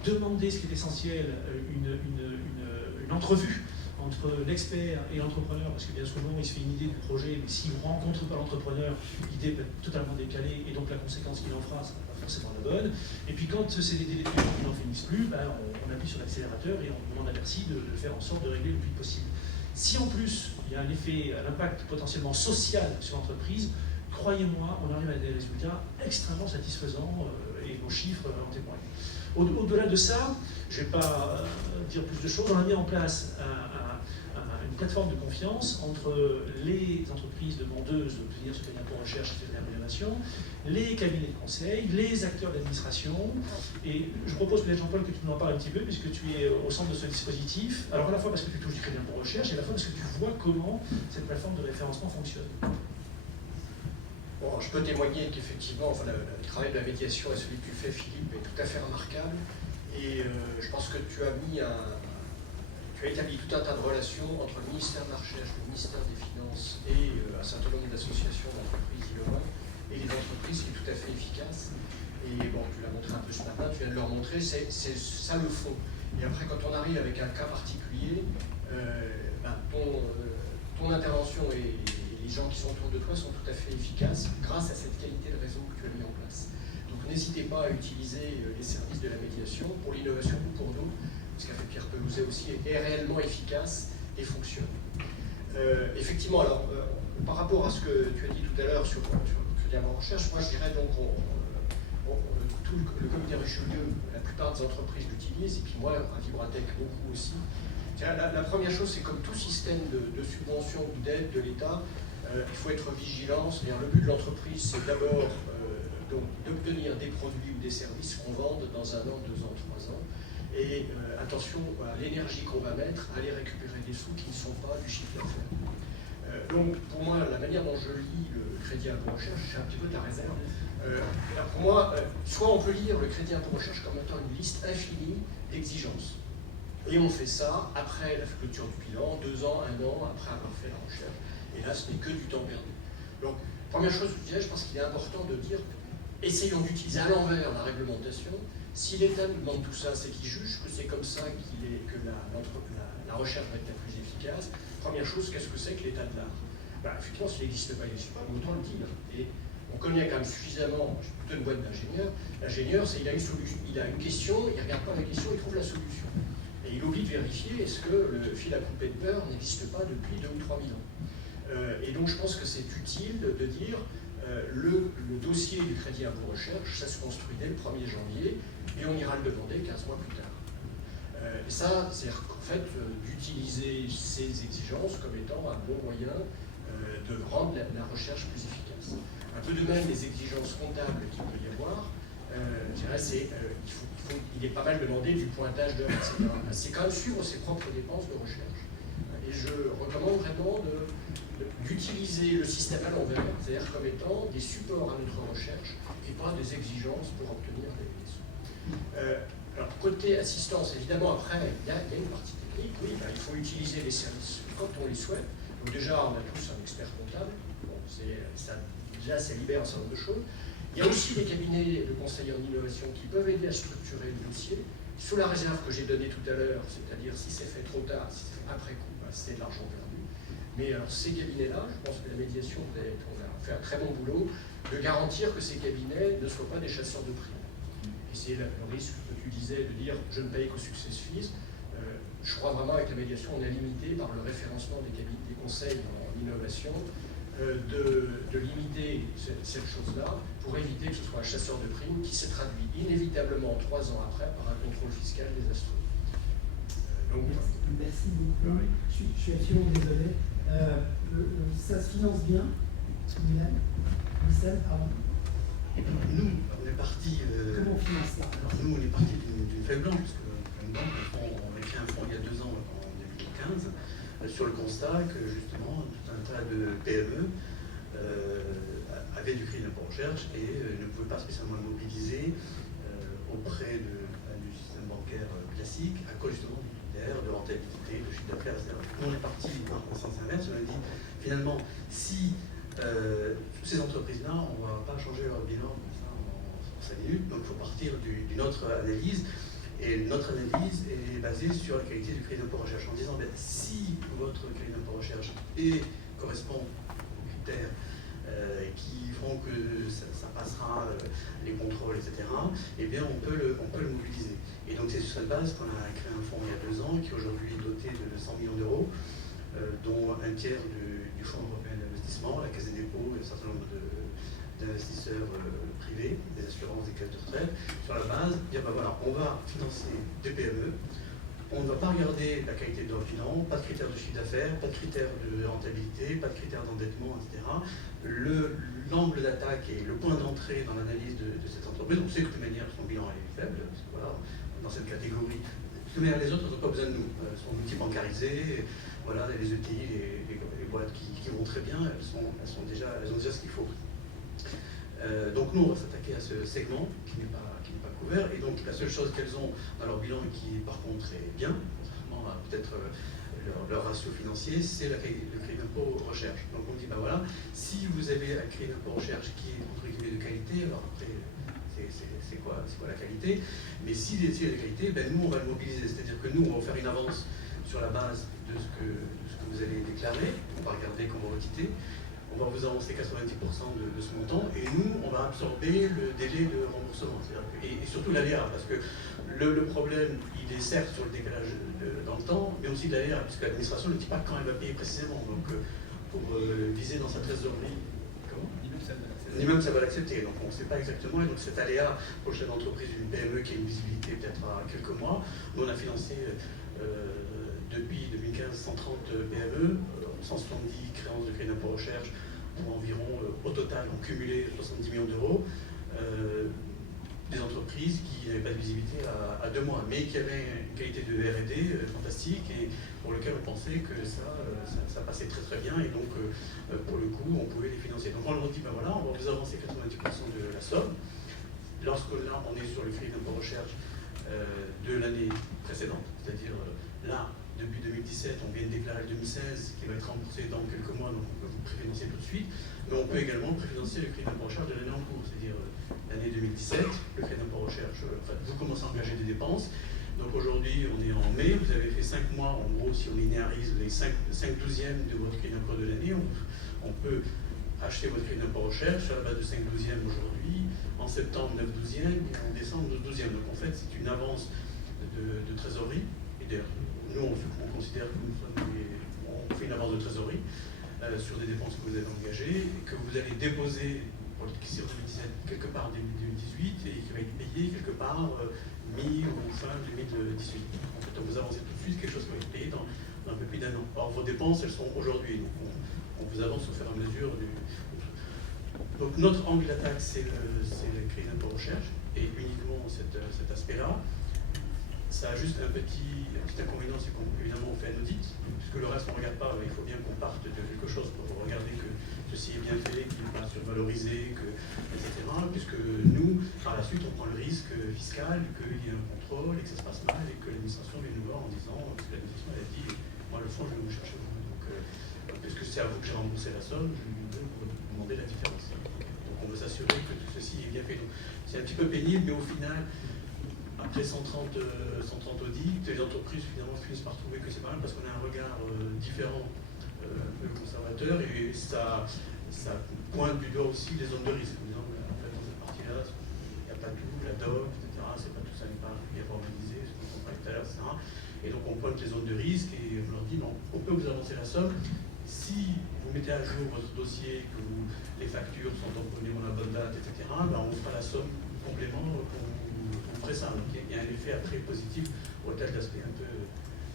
demander ce qui est essentiel, une entrevue entre l'expert et l'entrepreneur, parce que bien souvent il se fait une idée du projet, mais s'il ne rencontre pas l'entrepreneur, l'idée peut être totalement décalée, et donc la conséquence qu'il en fera, ce n'est pas forcément la bonne. Et puis quand c'est des délais de paiement qui n'en finissent plus, ben, on appuie sur l'accélérateur et on demande à Bercy de faire en sorte de régler le plus vite possible. Si en plus il y a un effet, un impact potentiellement social sur l'entreprise, croyez-moi, on arrive à des résultats extrêmement satisfaisants et nos chiffres en témoignent. Au-delà de ça, je ne vais pas dire plus de choses, on a mis en place une plateforme de confiance entre les entreprises demandeuses d'obtenir ce crédit impôt recherche et de l'innovation, les cabinets de conseil, les acteurs d'administration. Et je propose peut-être, Jean-Paul, que tu nous en parles un petit peu, puisque tu es au centre de ce dispositif. Alors à la fois parce que tu touches du crédit impôt recherche, et à la fois parce que tu vois comment cette plateforme de référencement fonctionne. Bon, je peux témoigner qu'effectivement, enfin, le travail de la médiation et celui que tu fais, Philippe, est tout à fait remarquable. Et je pense que tu as établi tout un tas de relations entre le ministère de la Recherche, le ministère des Finances et un certain nombre d'associations d'entreprises innovantes et les entreprises, qui est tout à fait efficace. Et bon, tu l'as montré un peu ce matin, tu viens de leur montrer, c'est ça le fond. Et après, quand on arrive avec un cas particulier, ton intervention et les gens qui sont autour de toi sont tout à fait efficaces grâce à cette qualité de réseau que tu as mis en place. Donc n'hésitez pas à utiliser les services de la médiation pour l'innovation ou pour nous. Ce qu'a fait Pierre Pelouzet aussi est réellement efficace et fonctionne. Effectivement, alors, par rapport à ce que tu as dit tout à l'heure sur le crédit impôt recherche, moi je dirais donc tout le comité Richelieu, la plupart des entreprises l'utilisent, et puis moi, à Vibratech, beaucoup aussi. La première chose, c'est comme tout système de subvention ou d'aide de l'État, il faut être vigilant. C'est-à-dire, le but de l'entreprise, c'est d'abord d'obtenir des produits ou des services qu'on vende dans 1 an, 2 ans, 3 ans. Et attention à l'énergie qu'on va mettre à aller récupérer des sous qui ne sont pas du chiffre d'affaires. Donc, pour moi, la manière dont je lis le crédit impôt recherche, c'est un petit peu de la réserve. Alors pour moi, soit on peut lire le crédit impôt recherche comme étant une liste infinie d'exigences. Et on fait ça après la clôture du bilan, 2 ans, 1 an après avoir fait la recherche. Et là, ce n'est que du temps perdu. Donc, première chose, je pense qu'il est important de dire, essayons d'utiliser à l'envers la réglementation. Si l'État nous demande tout ça, c'est qu'il juge que c'est comme ça que la recherche va être la plus efficace. Première chose, qu'est-ce que c'est que l'état de l'art? Effectivement, s'il n'existe pas, il n'existe pas, mais autant le dire. Et on connaît quand même suffisamment, j'ai plutôt une boîte d'ingénieurs. L'ingénieur, il a une solution, il a une question, il ne regarde pas la question, il trouve la solution. Et il oublie de vérifier est-ce que le fil à couper de beurre n'existe pas depuis 2 ou 3 000 ans. Et donc je pense que c'est utile de dire le dossier du crédit impôt recherche, ça se construit dès le 1er janvier et on ira le demander 15 mois plus tard. Et ça, c'est en fait d'utiliser ces exigences comme étant un bon moyen de rendre la recherche plus efficace. Un peu de même les exigences comptables qu'il peut y avoir, je dirais, il est pas mal demandé du pointage d'heures, etc. C'est quand même suivre ses propres dépenses de recherche. Et je recommande vraiment d'utiliser le système à l'envers, c'est-à-dire comme étant des supports à notre recherche et pas des exigences pour obtenir des sous. Alors, côté assistance, évidemment, après, il y a une partie technique. Oui, il faut utiliser les services quand on les souhaite. Donc déjà, on a tous un expert comptable. Bon, déjà, ça libère un certain nombre de choses. Il y a aussi des cabinets de conseil en innovation qui peuvent aider à structurer le dossier, sous la réserve que j'ai donnée tout à l'heure, c'est-à-dire si c'est fait trop tard, si c'est fait après coup, c'est de l'argent perdu. Mais alors, ces cabinets-là, je pense que la médiation, on a fait un très bon boulot de garantir que ces cabinets ne soient pas des chasseurs de primes. Et c'est le risque que tu disais de dire je ne paye qu'au success fees. Je crois vraiment avec la médiation, on a limité par le référencement des cabinets, des conseils en innovation, de limiter cette chose-là pour éviter que ce soit un chasseur de primes qui se traduit inévitablement 3 ans après par un contrôle fiscal désastreux. Merci beaucoup. Je suis absolument désolé. Ça se finance bien, Michel, pardon. Nous, on est parti. Comment on finance ça? Alors nous, on est parti d'une feuille blanche, parce que on a créé un fonds il y a 2 ans, en 2015, sur le constat que justement tout un tas de PME avaient du crédit d'impôt recherche et ne pouvaient pas spécialement le mobiliser auprès du système bancaire classique à cause justement du critère de rentabilité, de chiffre d'affaires, etc. Nous, on est parti dans le sens inverse, on a dit finalement si toutes ces entreprises-là, on ne va pas changer leur bilan comme ça en 5 minutes, donc il faut partir d'une autre analyse. Et notre analyse est basée sur la qualité du crédit d'impôt recherche, en disant si votre crédit d'impôt recherche correspond aux critères qui feront que ça passera les contrôles, etc., eh bien on peut le mobiliser. Et donc c'est sur cette base qu'on a créé un fonds il y a 2 ans qui aujourd'hui est doté de 100 millions d'euros, dont un tiers du Fonds européen d'investissement, la Caisse des dépôts et un certain nombre d'investisseurs privés, des assurances, des caisses de retraite, sur la base de dire voilà, on va financer des PME, on ne va pas regarder la qualité de leur bilan, pas de critères de chiffre d'affaires, pas de critères de rentabilité, pas de critères d'endettement, etc. L'angle d'attaque et le point d'entrée dans l'analyse de cette entreprise, on sait que de toute manière son bilan est faible, parce que voilà, dans cette catégorie, de toute manière les autres n'ont pas besoin de nous, elles sont multi-bancarisées, voilà, les ETI, les boîtes qui vont très bien, elles ont déjà ce qu'il faut. Donc nous, on va s'attaquer à ce segment qui n'est pas couvert, et donc la seule chose qu'elles ont dans leur bilan qui par contre est bien, contrairement à peut-être leur ratio financier, c'est le crédit d'impôt recherche. Donc on dit, voilà, si vous avez un crédit d'impôt recherche qui est entre guillemets de qualité, alors après, c'est quoi la qualité, mais si c'est de qualité, nous on va le mobiliser, c'est-à-dire que nous on va faire une avance sur la base de ce que vous allez déclarer, on va regarder comment vous quitez, on va vous avancer 90% de ce montant, et nous, on va absorber le délai de remboursement. Et surtout l'aléa, parce que le problème, il est certes sur le décalage dans le temps, mais aussi l'aléa, parce que l'administration ne dit pas quand elle va payer précisément. Donc, pour viser dans sa trésorerie, l'immeuble, ça va l'accepter. Donc, on ne sait pas exactement. Et donc, cet aléa pour le chef d'entreprise d'une PME qui a une visibilité peut-être à quelques mois, nous, on a financé depuis 2015 130 PME, 170 créances de crédit d'impôt recherche pour environ, au total, en cumulé, 70 millions d'euros. des entreprises qui n'avaient pas de visibilité à 2 mois, mais qui avaient une qualité de R&D fantastique et pour lequel on pensait que ça passait très très bien et donc pour le coup on pouvait les financer. Donc on leur dit ben voilà, on va vous avancer 90% de la somme. Lorsque là on est sur le crédit d'impôt recherche de l'année précédente, c'est-à-dire là depuis 2017 on vient de déclarer le 2016 qui va être remboursé dans quelques mois, donc on peut vous préfinancer tout de suite, mais on peut également préfinancer le crédit d'impôt recherche de l'année en cours, c'est-à-dire l'année 2017, le crédit d'impôt recherche, vous commencez à engager des dépenses. Donc aujourd'hui, on est en mai, vous avez fait 5 mois, en gros, si on linéarise les 5 douzièmes de votre crédit d'impôt de l'année, on peut acheter votre crédit d'impôt recherche à la base de 5 douzièmes aujourd'hui, en septembre 9 douzièmes et en décembre 12 douzièmes. Donc en fait, c'est une avance de trésorerie. Et d'ailleurs, nous, on considère que on fait une avance de trésorerie sur des dépenses que vous avez engagées et que vous allez déposer pour le sur 2017 quelque part début 2018 et qui va être payé quelque part mi ou fin 2018. En fait, on vous avance tout de suite quelque chose qui va être payé dans un peu plus d'1 an. Or, vos dépenses, elles sont aujourd'hui. Donc, on vous avance au fur et à mesure du. Donc, notre angle d'attaque, c'est le crédit d'impôt recherche et uniquement cet aspect-là. Ça a juste un petit inconvénient, c'est qu'évidemment on fait un audit, puisque le reste on ne regarde pas, il faut bien qu'on parte de quelque chose pour regarder que ceci est bien fait, qu'il n'est pas survalorisé, etc. Puisque nous, par la suite, on prend le risque fiscal, qu'il y ait un contrôle, et que ça se passe mal, et que l'administration vienne nous voir en disant, parce que l'administration elle a dit, moi le fond je vais vous chercher vous. Donc, puisque c'est à vous que j'ai remboursé la somme, je vais vous demander la différence. Donc on veut s'assurer que tout ceci est bien fait. Donc c'est un petit peu pénible, mais au final, après 130 audits, les entreprises finalement finissent par trouver que c'est pas mal parce qu'on a un regard différent, un peu conservateur, et ça pointe du doigt aussi les zones de risque. En disant, en fait, dans cette partie-là, il n'y a pas tout, la DOC, etc., c'est pas tout ça n'est pas bien organisé, ce qu'on parlait tout à l'heure, etc. Et donc on pointe les zones de risque et on leur dit, non, on peut vous avancer la somme. Si vous mettez à jour votre dossier, que les factures sont envoyées à la bonne date, etc., ben on vous fera la somme complément on ferait ça. Donc il y a un effet après positif au-delà de l'aspect un peu.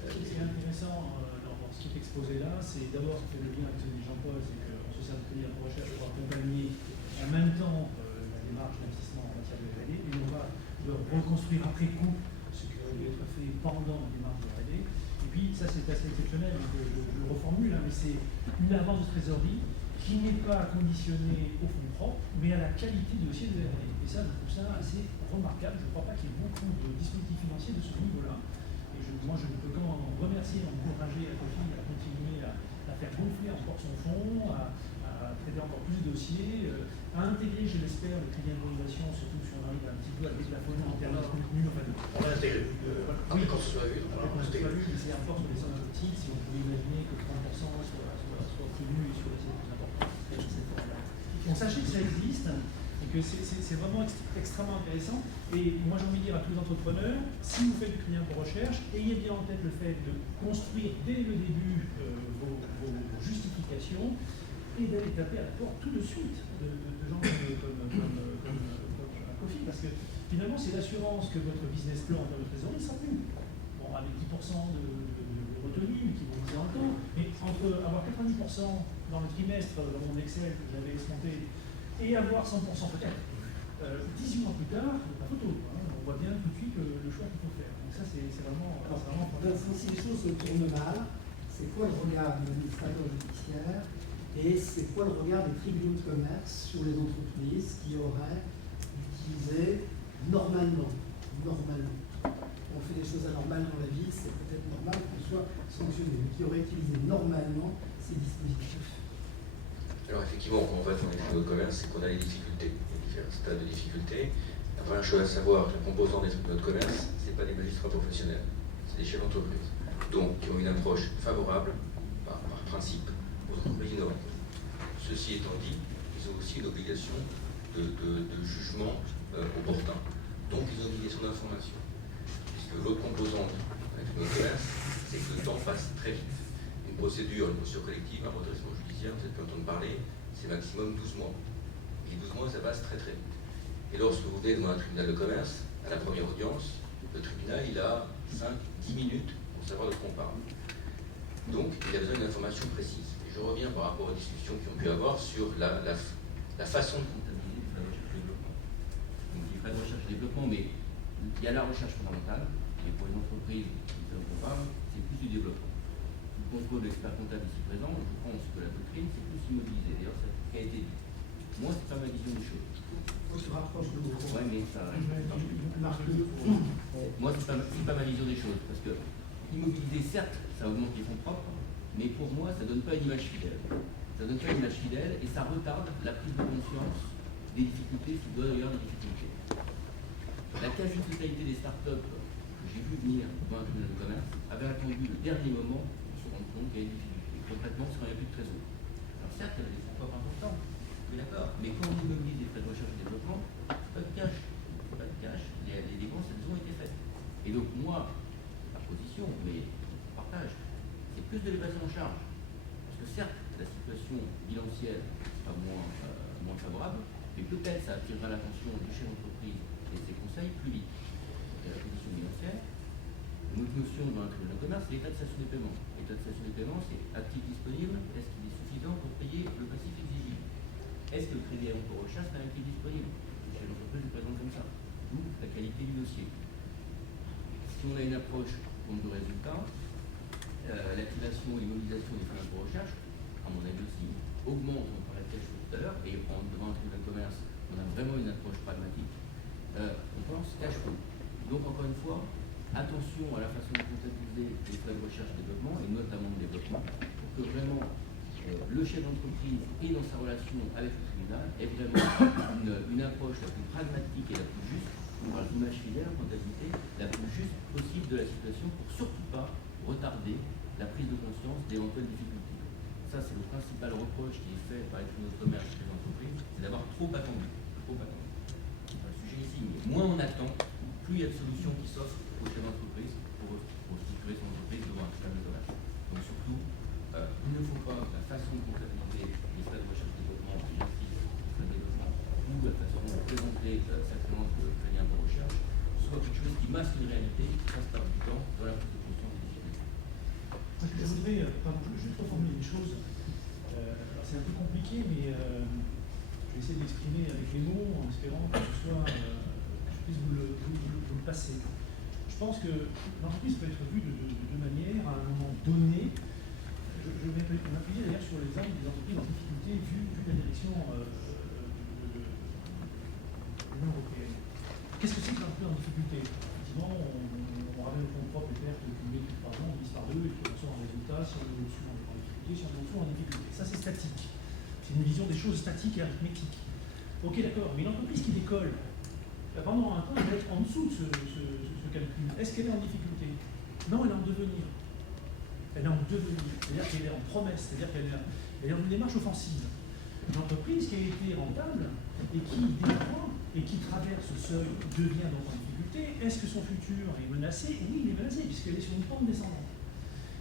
Ce qui est intéressant dans ce qui est exposé là, c'est d'abord que le lien avec ce que dit Jean-Paul, c'est qu'on se sert de crédit d'impôt recherche pour accompagner en même temps la démarche d'investissement en matière de R&D et on va le reconstruire après coup, ce qui aurait dû être fait pendant la démarche de R&D. Et puis ça c'est assez exceptionnel, donc je le reformule, hein, mais c'est une avance de trésorerie qui n'est pas conditionnée au fonds propre, mais à la qualité du dossier de R&D. Et ça, je trouve ça assez remarquable. Je ne crois pas qu'il y ait beaucoup de dispositifs financiers de ce niveau-là. Et moi, je ne peux qu'en remercier, encourager Acofi à continuer à faire gonfler encore son fonds, à traiter encore plus de dossiers, à intégrer, je l'espère, le crédit d'immobilisation, surtout si on arrive un petit peu à déplafonner en termes de contenu. On l'a intégré. Oui, quand ce soit vu. Quand ce soit vu, mais c'est un fort sur les sommes petites, si on pouvait imaginer que 30% soit obtenu sur les plus importants. Donc sachez que ça existe. Que c'est vraiment extrêmement intéressant. Et moi j'ai envie de dire à tous les entrepreneurs, si vous faites du crédit d'impôt recherche, ayez bien en tête le fait de construire dès le début vos justifications et d'aller taper à la porte tout de suite de gens comme Acofi, parce que finalement c'est l'assurance que votre business plan en termes de trésorerie sera tenu. Bon, avec 10% de retenue qui vont vous dire en temps, mais entre avoir 90% dans le trimestre, dans mon Excel que j'avais escompté, et avoir 100% peut-être. 18 mois plus tard, la photo, hein, on voit bien tout de suite le choix qu'il faut faire. Donc ça, c'est vraiment fantastique. Si les choses se tournent mal, c'est quoi le regard de l'administrateur judiciaire et c'est quoi le regard des tribunaux de commerce sur les entreprises qui auraient utilisé normalement, on fait des choses anormales dans la vie, c'est peut-être normal qu'on soit sanctionné, mais qui auraient utilisé normalement ces dispositifs? Alors effectivement, quand on va dans les tribunaux de commerce, c'est qu'on a des difficultés, différents stades de difficultés. La première chose à savoir, la composante des tribunaux de commerce, ce n'est pas des magistrats professionnels, c'est des chefs d'entreprise. Donc, qui ont une approche favorable, par principe, aux entreprises innovantes. Ceci étant dit, ils ont aussi une obligation de jugement opportun. Donc, ils ont une obligation d'information. Puisque l'autre composante des tribunaux de commerce, c'est que le temps passe très vite. Une procédure collective, un redressement judiciaire, vous avez pu entendre parler, c'est maximum 12 mois. Et 12 mois, ça passe très très vite. Et lorsque vous venez devant un tribunal de commerce, à la première audience, le tribunal, il a 5-10 minutes pour savoir de quoi on parle. Donc, il a besoin d'une information précise. Et je reviens par rapport aux discussions qui ont pu avoir sur la façon de comptabiliser les frais de développement. Donc, les frais pas de recherche et développement, mais il y a la recherche fondamentale, et pour les entreprises qui ne font pas, c'est plus du développement. Le contrôle de l'expert comptable ici présent, je pense que la doctrine, c'est plus immobilisé. D'ailleurs, ça a été dit. Moi, c'est pas ma vision des choses. On se rapproche de vous. Ouais, mais ça. Moi, c'est pas ma vision des choses, parce que immobiliser, certes, ça augmente les fonds propres, mais pour moi, ça donne pas une image fidèle. Ça donne pas une image fidèle et ça retarde la prise de conscience des difficultés, s'il doit y avoir des difficultés. La quasi-totalité des startups que j'ai vu venir dans un tribunal de commerce avaient attendu le dernier moment pour se rendre compte qu'il y a des difficultés. Concrètement, c'est quand il n'y a plus de trésor. Alors certes, il y avait des fonds propres importants, mais d'accord. Mais quand on immobilise des frais de recherche et développement, c'est pas de cash. C'est pas de cash. Les dépenses, elles ont été faites. Et donc moi, pas position, mais on partage, c'est plus de l'évasion en charge. Parce que certes, la situation bilancielle n'est pas moins favorable, mais peut-être ça attirera l'attention du chef d'entreprise et de ses conseils plus vite. Et la position bilancielle, une autre notion dans un tribunal de commerce, c'est l'état de station des paiements. L'état de station des paiements, c'est actif disponible, est-ce qu'il est suffisant pour payer le passif exigible? Est-ce que le crédit à pour recherche est un actif disponible? Le chef d'entreprise le présente comme ça. D'où la qualité du dossier. Si on a une approche compte de résultats, l'activation et l'immobilisation des fonds de recherche, à mon avis aussi, augmente, on parlait de quelque chose tout à l'heure, et devant un tribunal de commerce, on a vraiment une approche pragmatique, on pense cash flow. Donc encore une fois, attention à la façon de comptabiliser les frais de recherche et développement, et notamment de développement, pour que vraiment le chef d'entreprise et dans sa relation avec le tribunal ait vraiment une approche la plus pragmatique et la plus juste, on parle d'image fidèle en comptabilité, la plus juste possible de la situation pour surtout pas retarder la prise de conscience d'éventuelles difficultés. Ça, c'est le principal reproche qui est fait par les tribunaux de commerce et les entreprises, c'est d'avoir trop attendu. C'est pas le sujet ici, mais moins on attend, plus il y a de solutions qui s'offrent aux chefs d'entreprise pour structurer son entreprise devant un tribunal de commerce. Donc surtout, il ne faut pas que la façon de comptabiliser les frais de recherche et développement, et j'insiste, les frais de développement, ou la façon de présenter sa créance de crédit de recherche, soit quelque chose qui masque une réalité qui passe par du temps dans la prise de conscience des difficultés. Je voudrais juste reformuler une chose. C'est un peu compliqué, mais je vais essayer de l'exprimer avec les mots en espérant que ce soit, que je puisse vous le passer. Je pense que l'entreprise peut être vue de deux manières. À un moment donné, je vais m'appuyer d'ailleurs sur l'exemple des entreprises en difficulté vu la direction de l'Union européenne. Qu'est-ce que c'est qu'une entreprise en difficulté? Effectivement, on ramène le fonds propre et pertes cumulées depuis 3 ans, on divise par 2, et puis on sort un résultat, si on est au-dessus, on est en difficulté, si on est au-dessous, on est en difficulté. Ça, c'est statique. C'est une vision des choses statiques et arithmétiques. Ok, d'accord, mais l'entreprise qui décolle, pendant un temps, elle va être en dessous de ce calcul. Est-ce qu'elle est en difficulté? Non, elle est en devenir. Elle est en devenir, c'est-à-dire qu'elle est en promesse, c'est-à-dire qu'elle est en une démarche offensive. Une entreprise qui a été rentable et qui décroît et qui traverse ce seuil devient donc en difficulté. Est-ce que son futur est menacé? Oui, il est menacé puisqu'elle est sur une pente descendante.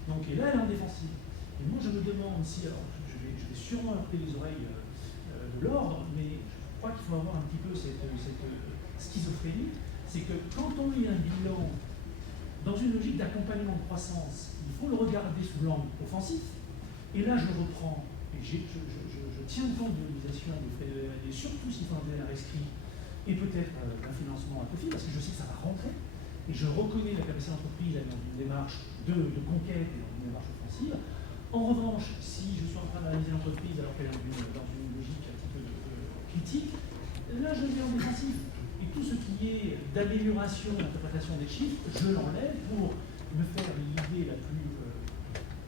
Donc, et là, elle est en défensive. Et moi, je me demande si, alors, je vais sûrement heurter les oreilles de l'ordre, mais je crois qu'il faut avoir un petit peu cette schizophrénie, c'est que quand on lit un bilan dans une logique d'accompagnement de croissance, il faut le regarder sous l'angle offensif. Et là, je reprends, et je tiens compte de l'utilisation des frais de R&D, surtout s'il faut un DLR rescrit, et peut-être un financement à profit, parce que je sais que ça va rentrer, et je reconnais la capacité d'entreprise à être dans une démarche de conquête et dans une démarche offensive. En revanche, si je suis en train d'analyser l'entreprise alors qu'elle est dans une logique un petit peu critique, là je vais en défensif. Et tout ce qui est d'amélioration, d'interprétation des chiffres, je l'enlève pour me faire l'idée la plus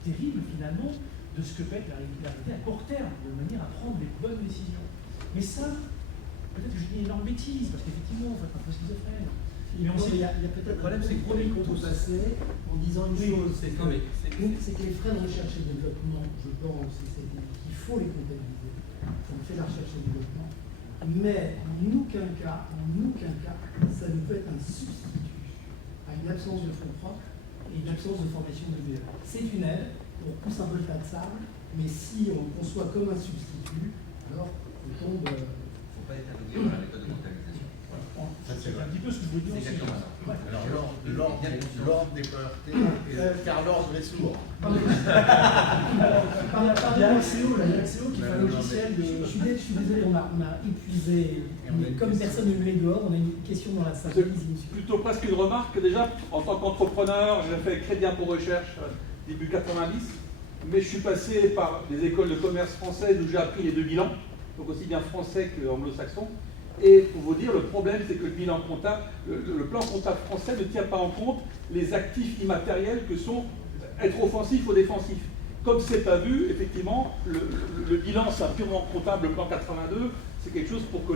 terrible finalement de ce que peut être la réalité à court terme, de manière à prendre les bonnes décisions. Mais ça, peut-être que je dis une énorme bêtise, parce qu'effectivement, on va être un peu schizophrène. Mais il y a peut-être un problème, c'est qu'on peut passer en disant une chose, c'est que les frais de recherche et développement, je pense, qu'il faut les comptabiliser. On fait la recherche et développement. Mais en aucun cas, ça ne peut être un substitut à une absence de fonds propres et une absence de formation de BE. C'est une aide, on pousse un peu le tas de sable, mais si on le conçoit comme un substitut, alors on tombe. Il ne faut pas être aveuglé par la méthode de comptabilisation. Voilà. Ça, C'est un petit peu ce que je voulais dire aussi. Ouais. Alors, l'ordre n'est pas heurté, car l'ordre est sourd. Par l'AXEO, qui fait un logiciel de... Je suis désolé, on a épuisé, mais comme personne ne met dehors, on a une question dans la salle. C'est plutôt presque une remarque. Déjà, en tant qu'entrepreneur, j'ai fait Crédit Impôt Recherche début 90, mais je suis passé par des écoles de commerce françaises où j'ai appris les deux bilans, donc aussi bien français qu'anglo-saxon. Et pour vous dire, le problème, c'est que le bilan comptable, le plan comptable français ne tient pas en compte les actifs immatériels que sont être offensif ou défensif. Comme c'est pas vu, effectivement, le bilan, c'est un purement comptable, le plan 82, c'est quelque chose pour que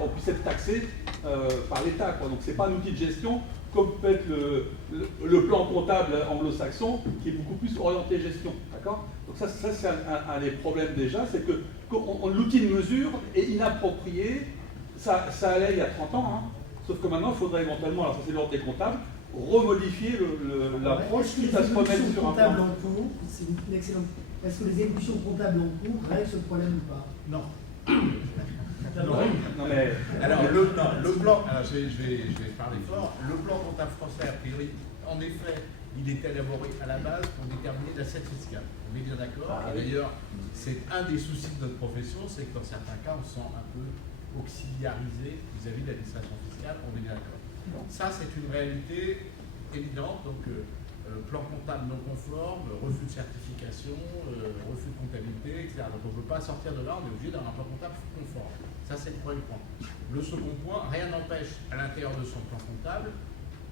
on puisse être taxé par l'État. Donc c'est pas un outil de gestion comme peut être le plan comptable anglo-saxon, qui est beaucoup plus orienté gestion. D'accord ? Donc ça c'est un des problèmes déjà, c'est que l'outil de mesure est inapproprié. Ça allait il y a 30 ans, hein. Sauf que maintenant, il faudrait éventuellement, alors ça c'est l'ordre des comptables, remodifier l'approche qui va se remettre sur un plan. C'est une excellente. Est-ce que les évolutions comptables en cours règlent ce problème ou pas? Non. Non, mais... Alors, le plan, je vais parler fort. Le plan comptable français, a priori, en effet, il est élaboré à la base pour déterminer l'assiette fiscale. On est bien d'accord. Et d'ailleurs, c'est un des soucis de notre profession, c'est que dans certains cas, on se sent un peu auxiliarisé vis-à-vis de l'administration fiscale. On est bien d'accord. Ça, c'est une réalité évidente. Donc, plan comptable non conforme, refus de certification, refus de comptabilité, etc. Donc on ne peut pas sortir de là, on est obligé d'avoir un plan comptable conforme. Ça, c'est le premier point. Le second point, rien n'empêche à l'intérieur de son plan comptable,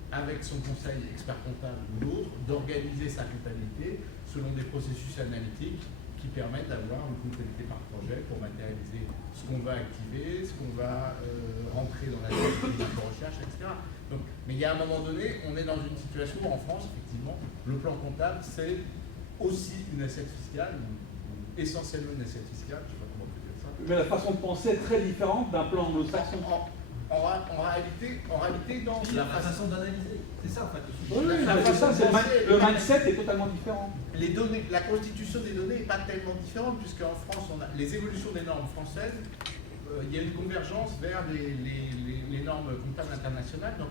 avec son conseil expert comptable ou d'autres, d'organiser sa comptabilité selon des processus analytiques qui permettent d'avoir une comptabilité par projet pour matérialiser ce qu'on va activer, ce qu'on va rentrer dans la recherche, etc. Donc, mais il y a un moment donné, on est dans une situation où en France, effectivement, le plan comptable, c'est aussi une assiette fiscale, ou essentiellement une assiette fiscale, je ne sais pas comment on peut dire ça. Mais la façon de penser est très différente d'un plan anglo-saxon. En réalité, dans la façon d'analyser, c'est ça en fait. Oui, le mindset est totalement différent. Les données, la constitution des données n'est pas tellement différente, puisqu'en France, on a les évolutions des normes françaises, il y a une convergence vers les normes comptables internationales, donc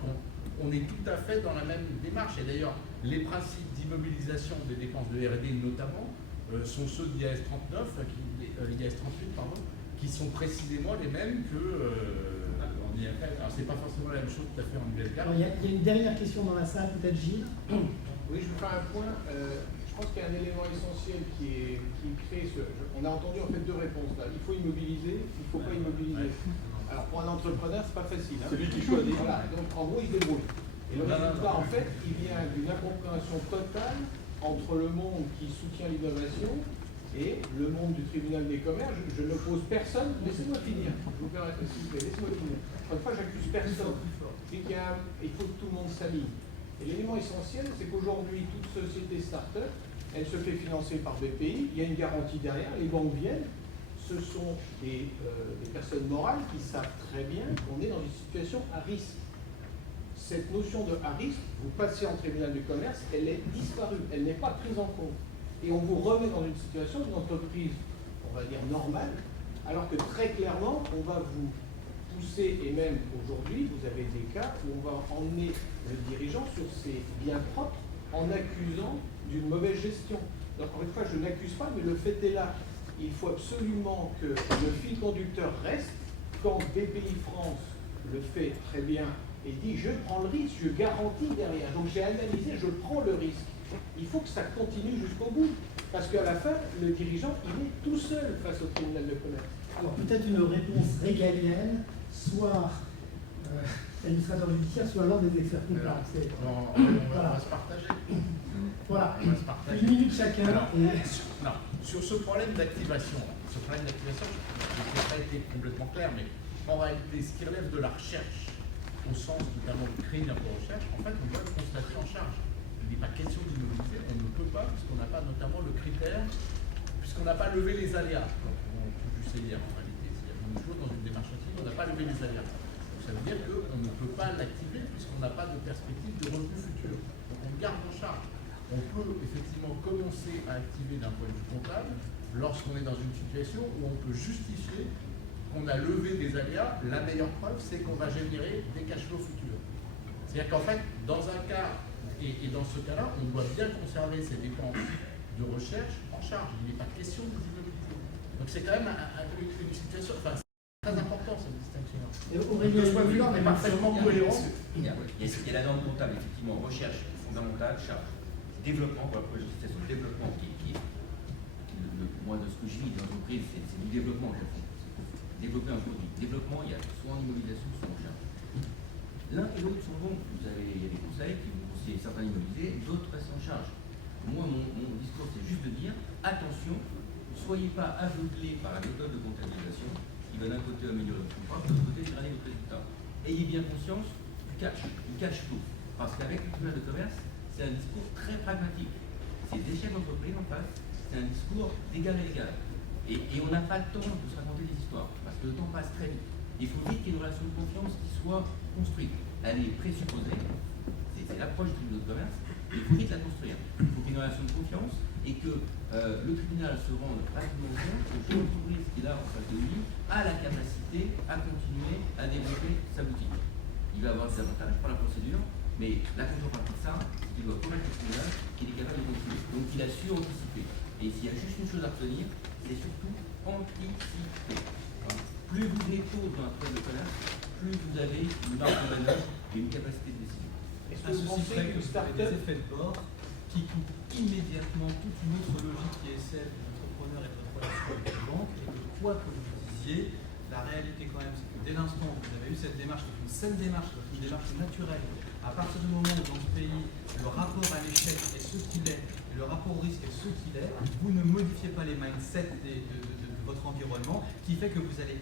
on est tout à fait dans la même démarche. Et d'ailleurs, les principes d'immobilisation des dépenses de R&D notamment sont ceux d'IAS 39, IAS 38, pardon, qui sont précisément les mêmes que en IFRS. Alors c'est pas forcément la même chose tout à fait en USGAP. Il y a une dernière question dans la salle, peut-être Gilles. Oui, je veux faire un point. Je pense qu'il y a un élément essentiel qui crée ce... On a entendu en fait deux réponses là. Il faut immobiliser, il ne faut pas immobiliser. Alors pour un entrepreneur, c'est pas facile. Hein. C'est lui qui choisit. Voilà, donc en gros, il se débrouille. Et le résultat, en fait, il vient d'une incompréhension totale entre le monde qui soutient l'innovation et le monde du tribunal des commerces. Je n'oppose personne. Laissez-moi finir. Je vous permets, s'il vous plaît, laissez-moi finir. Encore une fois, j'accuse personne. C'est il faut que tout le monde s'aligne. Et l'élément essentiel, c'est qu'aujourd'hui, toute société start-up, elle se fait financer par BPI, il y a une garantie derrière, les banques viennent, ce sont des personnes morales qui savent très bien qu'on est dans une situation à risque. Cette notion de à risque, vous passez en tribunal du commerce, elle est disparue, elle n'est pas prise en compte. Et on vous remet dans une situation d'une entreprise, on va dire normale, alors que très clairement, on va vous pousser, et même aujourd'hui, vous avez des cas où on va emmener le dirigeant sur ses biens propres en accusant d'une mauvaise gestion. Donc, encore une fois, je n'accuse pas, mais le fait est là. Il faut absolument que le fil conducteur reste. Quand BPI France le fait très bien et dit je prends le risque, je garantis derrière. Donc j'ai analysé, je prends le risque. Il faut que ça continue jusqu'au bout. Parce qu'à la fin, le dirigeant, il est tout seul face au tribunal de commerce. Alors peut-être une réponse régalienne, soit l'administrateur judiciaire, soit l'ordre des experts comptables. On va se partager. Voilà, on va se partager. Une minute chacun. Alors, non, sur ce problème d'activation, je n'ai pas été complètement clair, mais en réalité, ce qui relève de la recherche, au sens notamment de crédit d'impôt recherche, en fait, on doit le constater en charge. Il n'est pas question d'immobiliser, on ne peut pas, puisqu'on n'a pas notamment le critère, puisqu'on n'a pas levé les aléas, quand on touche du CIR en réalité. C'est-à-dire qu'on est toujours dans une démarche active, on n'a pas levé les aléas. Donc ça veut dire qu'on ne peut pas l'activer, puisqu'on n'a pas de perspective de revenus futurs. Donc on le garde en charge. On peut effectivement commencer à activer d'un point de vue comptable lorsqu'on est dans une situation où on peut justifier qu'on a levé des aléas, la meilleure preuve, c'est qu'on va générer des cash flows futurs. C'est-à-dire qu'en fait, dans un cas, et dans ce cas-là, on doit bien conserver ces dépenses de recherche en charge. Il n'est pas question de visibilité. Donc c'est quand même une situation, enfin, c'est très important cette distinction. Et de ce point de vue-là, on est parfaitement cohérent. Il y a la norme comptable, effectivement, recherche fondamentale, charge. Développement, pour la projet de développement moi, de ce que je vis dans l'entreprise, c'est du développement que je fais. Développer un produit. Développement, il y a soit en immobilisation, soit en charge. L'un et l'autre sont bons. Il y a des conseils qui vont conseiller certains immobilisés, d'autres restent en charge. Moi, mon discours, c'est juste de dire, attention, ne soyez pas aveuglés par la méthode de comptabilisation qui va d'un côté améliorer votre contrat, de l'autre côté générer votre résultat. Ayez bien conscience du cash flow. Parce qu'avec le tribunal de commerce, c'est un discours très pragmatique. C'est des chefs d'entreprise en face, c'est un discours d'égal à égal. Et on n'a pas le temps de se raconter des histoires, parce que le temps passe très vite. Il faut vite qu'il y ait une relation de confiance qui soit construite. Elle est présupposée, c'est l'approche du tribunal de commerce, il faut vite la construire. Il faut qu'il y ait une relation de confiance et que le tribunal se rende rapidement compte que l'entreprise qu'il a en face de lui a la capacité à continuer à développer sa boutique. Il va avoir des avantages par la procédure, mais la contrepartie de ça, c'est qu'il doit convaincre le tribunal qu'il est capable de continuer. Donc il a su anticiper. Et s'il y a juste une chose à retenir, c'est surtout anticiper. Plus vous venez tôt dans un problème de commerce, plus vous avez une marge de manœuvre et une capacité de décision. Est-ce que vous pensez que vous avez des effets de bord qui coupent immédiatement toute une autre logique qui est celle de l'entrepreneur et de votre relation avec la banque, et que quoi que vous disiez, la réalité quand même, c'est que dès l'instant où vous avez eu cette démarche, une saine démarche, une démarche naturelle, à partir du moment où dans ce pays, le rapport à l'échec est ce qu'il est, et le rapport au risque est ce qu'il est, vous ne modifiez pas les mindsets de votre environnement, qui fait que vous allez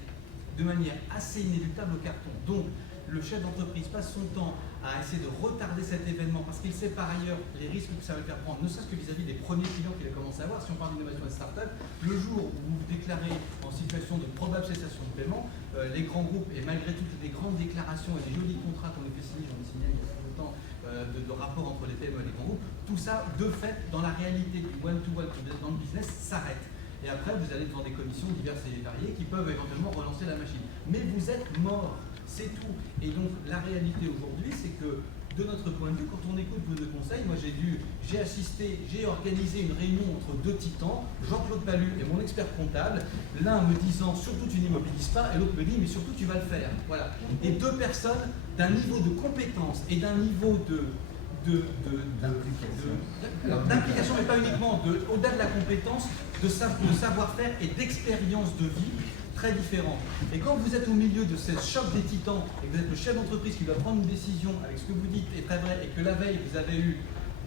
de manière assez inéluctable au carton. Donc, le chef d'entreprise passe son temps à essayer de retarder cet événement parce qu'il sait par ailleurs les risques que ça va le faire prendre, ne serait-ce que vis-à-vis des premiers clients qu'il a commencé à avoir. Si on parle d'innovation et de start-up, le jour où vous vous déclarez en situation de probable cessation de paiement, les grands groupes, et malgré toutes les grandes déclarations et les jolis contrats qu'on a fait signer, j'en ai signé il y a très longtemps, de rapport entre les PME et les grands groupes, tout ça, de fait, dans la réalité du one-to-one dans le business, s'arrête. Et après, vous allez devant des commissions diverses et variées qui peuvent éventuellement relancer la machine. Mais vous êtes mort, c'est tout. Et donc, la réalité aujourd'hui, c'est que, de notre point de vue, quand on écoute vos deux conseils, moi j'ai organisé une réunion entre deux titans, Jean-Claude Palu et mon expert comptable, l'un me disant surtout tu n'immobilises pas, et l'autre me dit mais surtout tu vas le faire. Voilà. Et deux personnes d'un niveau de compétence et d'un niveau d'implication, mais pas uniquement, au-delà de la compétence, de savoir-faire et d'expérience de vie très différents. Et quand vous êtes au milieu de ce choc des titans et que vous êtes le chef d'entreprise qui doit prendre une décision avec ce que vous dites est très vrai, et que la veille vous avez eu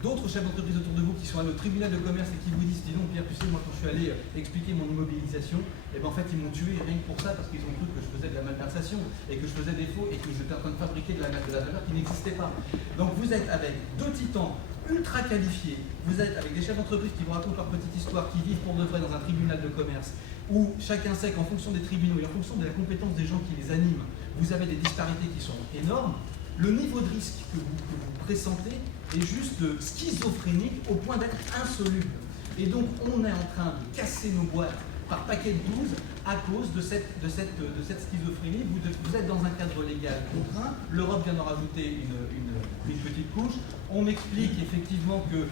d'autres chefs d'entreprise autour de vous qui sont allés au tribunal de commerce et qui vous disent dis donc Pierre, tu sais, moi quand je suis allé expliquer mon immobilisation, et ben en fait ils m'ont tué rien que pour ça parce qu'ils ont cru que je faisais de la malversation et que je faisais des faux et que j'étais en train de fabriquer de la valeur qui n'existait pas. Donc vous êtes avec deux titans ultra qualifiés, vous êtes avec des chefs d'entreprise qui vous racontent leur petite histoire, qui vivent pour de vrai dans un tribunal de commerce, où chacun sait qu'en fonction des tribunaux et en fonction de la compétence des gens qui les animent, vous avez des disparités qui sont énormes. Le niveau de risque que vous pressentez est juste schizophrénique au point d'être insoluble. Et donc on est en train de casser nos boîtes par paquet de 12 à cause de cette schizophrénie. Vous êtes dans un cadre légal contraint, l'Europe vient d'en rajouter une petite couche. On m'explique effectivement que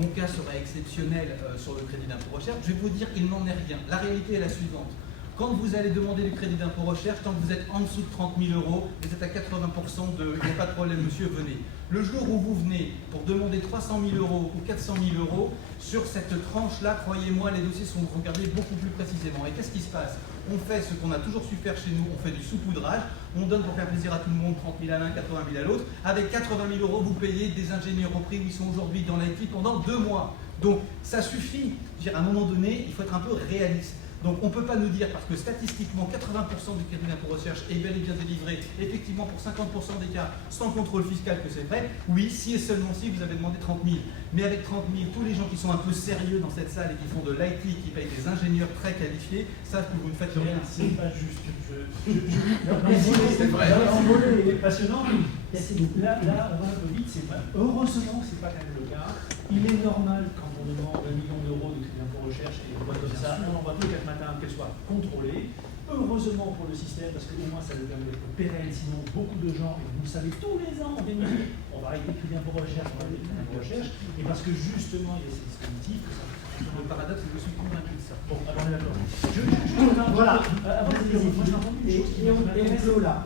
mon cas serait exceptionnel sur le crédit d'impôt recherche. Je vais vous dire qu'il n'en est rien. La réalité est la suivante. Quand vous allez demander du crédit d'impôt recherche, tant que vous êtes en dessous de 30 000 euros, vous êtes à 80% de « il n'y a pas de problème monsieur, venez ». Le jour où vous venez pour demander 300 000 euros ou 400 000 euros, sur cette tranche-là, croyez-moi, les dossiers sont regardés beaucoup plus précisément. Et qu'est-ce qui se passe? On fait ce qu'on a toujours su faire chez nous, on fait du saupoudrage, on donne pour faire plaisir à tout le monde 30 000 à l'un, 80 000 à l'autre. Avec 80 000 euros, vous payez des ingénieurs au prix où ils sont aujourd'hui dans l'IT pendant 2 mois. Donc ça suffit. Je veux dire, à un moment donné, il faut être un peu réaliste. Donc on ne peut pas nous dire, parce que statistiquement 80% du crédit d'impôt recherche est bel et bien délivré, effectivement pour 50% des cas, sans contrôle fiscal, que c'est vrai. Oui, si et seulement si vous avez demandé 30 000. Mais avec 30 000, tous les gens qui sont un peu sérieux dans cette salle et qui font de l'IT, qui payent des ingénieurs très qualifiés, savent que vous ne faites rien. C'est pas juste. C'est vrai. L'envolée est passionnant. Là, avant le Covid, heureusement que ce n'est pas quand même le cas. Il est normal quand on demande 1 million d'euros de crédit d'impôt recherche et on voit comme ça, on envoie tous les 4 matins qu'elle soit contrôlée. heureusement pour le système, parce qu'au moins ça le permet d'être pérenne, sinon beaucoup de gens, et vous le savez, tous les ans, on vient nous dire on va arrêter de crédit impôt recherche, on va arrêter de crédit impôt recherche, et parce que justement il y a ces dispositifs, le paradoxe, je suis convaincu de ça. Bon, alors on est d'accord. Voilà. Avant de dire, moi j'ai entendu une chose qui m'intéresse là.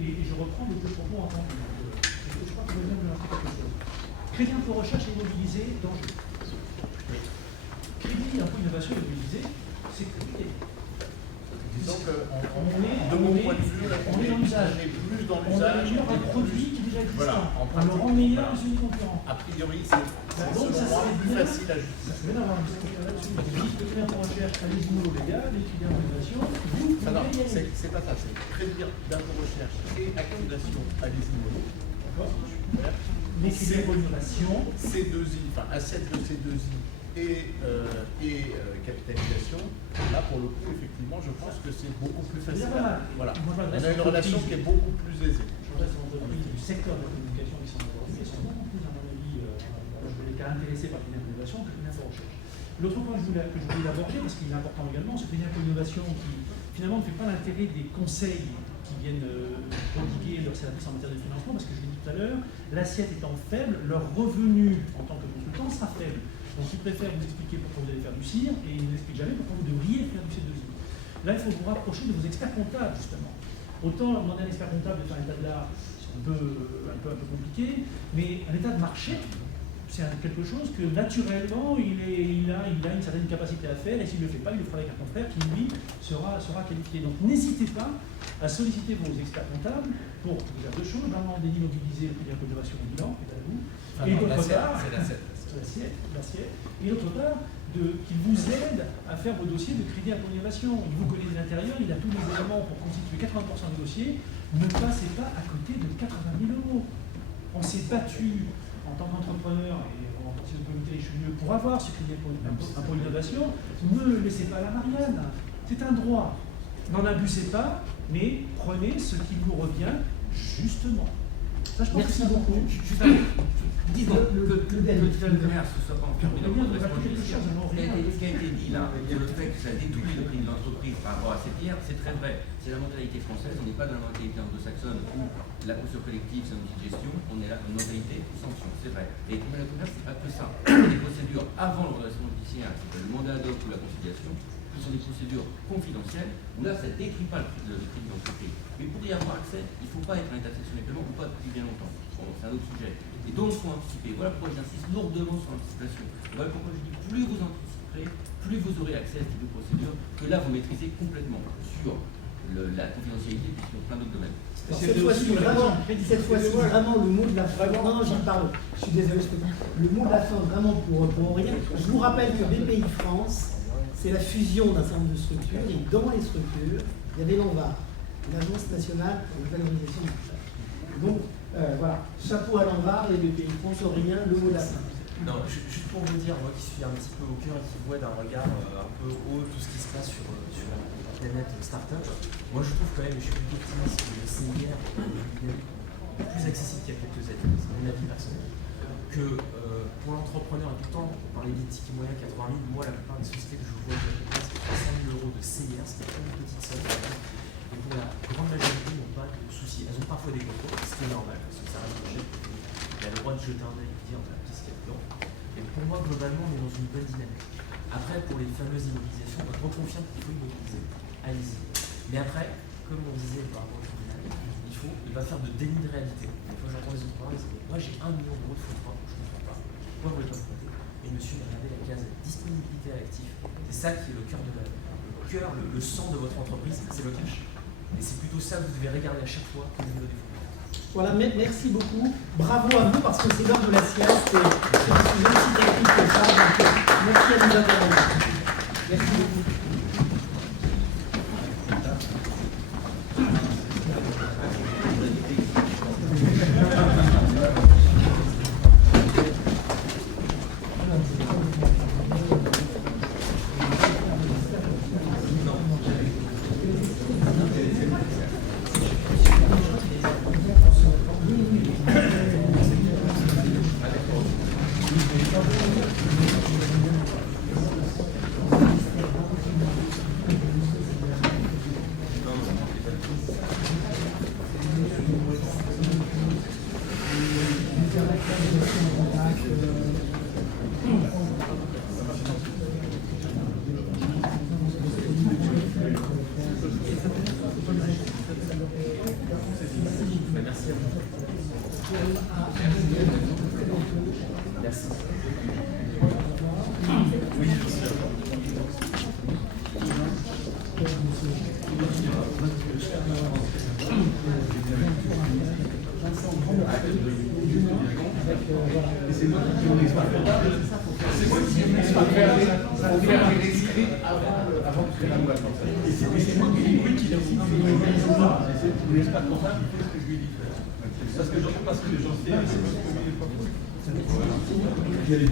Et je reprends les deux propos entendus. Je crois que vous avez bien quelque chose. Crédit impôt recherche et immobilisé, danger. Crédit impôt innovation immobilisé, sécurité. Disons que, de mon point de vue, on est dans l'usage. Plus dans On l'usage. améliore un produit qui est déjà existant. Voilà, on le rend meilleur à celui concurrent. A priori, c'est Donc ça serait plus facile à justifier. Ça serait bien d'avoir une discussion là-dessus. Le crédit impôt recherche, allez-y au légal, l'étudiant en innovation, vous Alors, pouvez y aller. c'est pas ça, c'est crédit d'impôt recherche et accumulation à des immobiliers. D'accord. L'étudiant en innovation. C2I, enfin assiette de C2I et capitalisation, là pour le coup, effectivement, je pense que c'est beaucoup plus facile. Voilà. On a une relation qui est beaucoup plus aisée. Je reste en entreprise du secteur de la communication qui sont aujourd'hui, elles sont beaucoup plus, à mon avis, les cas intéressés par le crédit innovation que le crédit impôt recherche. L'autre point que je voulais aborder, parce qu'il est important également, ce crédit impôt innovation qui finalement ne fait pas l'intérêt des conseils qui viennent prodiguer leurs services en matière de financement, parce que je l'ai dit tout à l'heure, l'assiette étant faible, leur revenu en tant que consultant sera faible. Donc ils préfèrent vous expliquer pourquoi vous allez faire du CIR et ils ne vous expliquent jamais pourquoi vous devriez faire du C2I. Là, il faut vous rapprocher de vos experts comptables, justement. Autant demander à un expert comptable de faire un état de l'art, c'est un peu compliqué, mais un état de marché, c'est quelque chose que naturellement, il a une certaine capacité à faire, et s'il ne le fait pas, il le fera avec un confrère qui, lui, sera qualifié. Donc n'hésitez pas à solliciter vos experts comptables pour déjà deux choses. D'abord, d'immobiliser le crédit impôt innovation au bilan, et à vous. Et d'autre part, l'assiette. Et d'autre part, qu'il vous aide à faire vos dossiers de crédit impôt innovation. Il vous connaît de l'intérieur, il a tous les éléments pour constituer 80% des dossiers. Ne passez pas à côté de 80 000 €. On s'est battu en tant qu'entrepreneur et en partie du comité Richelieu pour avoir ce crédit impôt innovation. Ne le laissez pas à la Marianne. C'est un droit. N'en abusez pas, mais prenez ce qui vous revient justement. Ça, je pense que c'est beaucoup. Disons que le commerce ne soit pas enfermé dans le responsabilité. Ce qui a été dit là, sur le fait que ça détruit le prix de l'entreprise par rapport à ses tiers, c'est très vrai. C'est la mentalité française, on n'est pas dans la mentalité anglo-saxonne où la posture collective c'est un outil de gestion, on est là dans une mentalité de sanction, c'est vrai. Et le commerce, c'est pas que ça. Il y a des procédures avant le redressement judiciaire, c'est le mandat ad hoc ou la conciliation, qui sont des procédures confidentielles, où là ça ne détruit pas le prix de l'entreprise. Mais pour y avoir accès, il ne faut pas être un état de section des paiements ou pas depuis bien longtemps. Bon, c'est un autre sujet. Et donc il faut anticiper. Voilà pourquoi j'insiste lourdement sur l'anticipation. Voilà pourquoi je dis plus vous anticiperez, plus vous aurez accès à ce type de procédure, que là vous maîtrisez complètement sur la confidentialité et sur plein d'autres domaines. Cette fois-ci, vraiment le mot de la fin. Non, j'en parle. Je suis désolé, le mot de la fin, vraiment pour rien. Je vous rappelle que BPI France, c'est la fusion d'un certain nombre de structures, et dans les structures, il y avait l'ANVAR, l'Agence nationale pour la valorisation du recherche. Donc, voilà, chapeau à l'ANVAR, les BPI France, rien, le mot de la fin. Non, juste pour vous dire, moi qui suis un petit peu au cœur et qui vois d'un regard un peu haut tout ce qui se passe sur la planète startup, moi je trouve quand même, et je suis plutôt optimiste, que le CIR est plus accessible qu'il y a quelques années, c'est mon avis personnel. Que pour l'entrepreneur, et tout le temps, on parlait des tickets moyens 80 000, moi la plupart des sociétés que je vois, c'est 300 000 € de CIR, c'était pas une petite somme. Et pour la grande majorité, ils n'ont pas de soucis. Elles ont parfois des contrôles, ce qui est normal, parce que ça reste un jet. Il a le droit de jeter un œil et de dire qu'est-ce qu'il y a dedans. Et pour moi, globalement, on est dans une bonne dynamique. Après, pour les fameuses immobilisations, on reconfirme qu'il faut immobiliser. Allez-y. Mais après, comme on disait par rapport au tribunal, il va faire de déni de réalité. Des fois, j'entends les autres parler, moi j'ai 1 million d'euros de fonds propres, je ne comprends pas. Pourquoi vous ne voulez pas me compter? Et monsieur m'a regardé la case disponibilité à l'actif. C'est ça qui est le cœur de le cœur, le sang de votre entreprise, c'est le cash. Et c'est plutôt ça que vous devez regarder à chaque fois que vous avez des fonds. Voilà, merci beaucoup. Bravo à vous parce que c'est l'heure de la sieste et c'est un sujet aussi technique que ça. Donc, merci à vous intervenir. Merci beaucoup. directeur de gestion en contact. Merci à vous. Merci. Oui, c'est moi qui faire des scripts avant de faire la loi. Et c'est moi qui décide si c'est l'expert comptable qui fait ce que je lui dis. Parce que j'en sais, c'est pas ce que j'en sais. Il y a des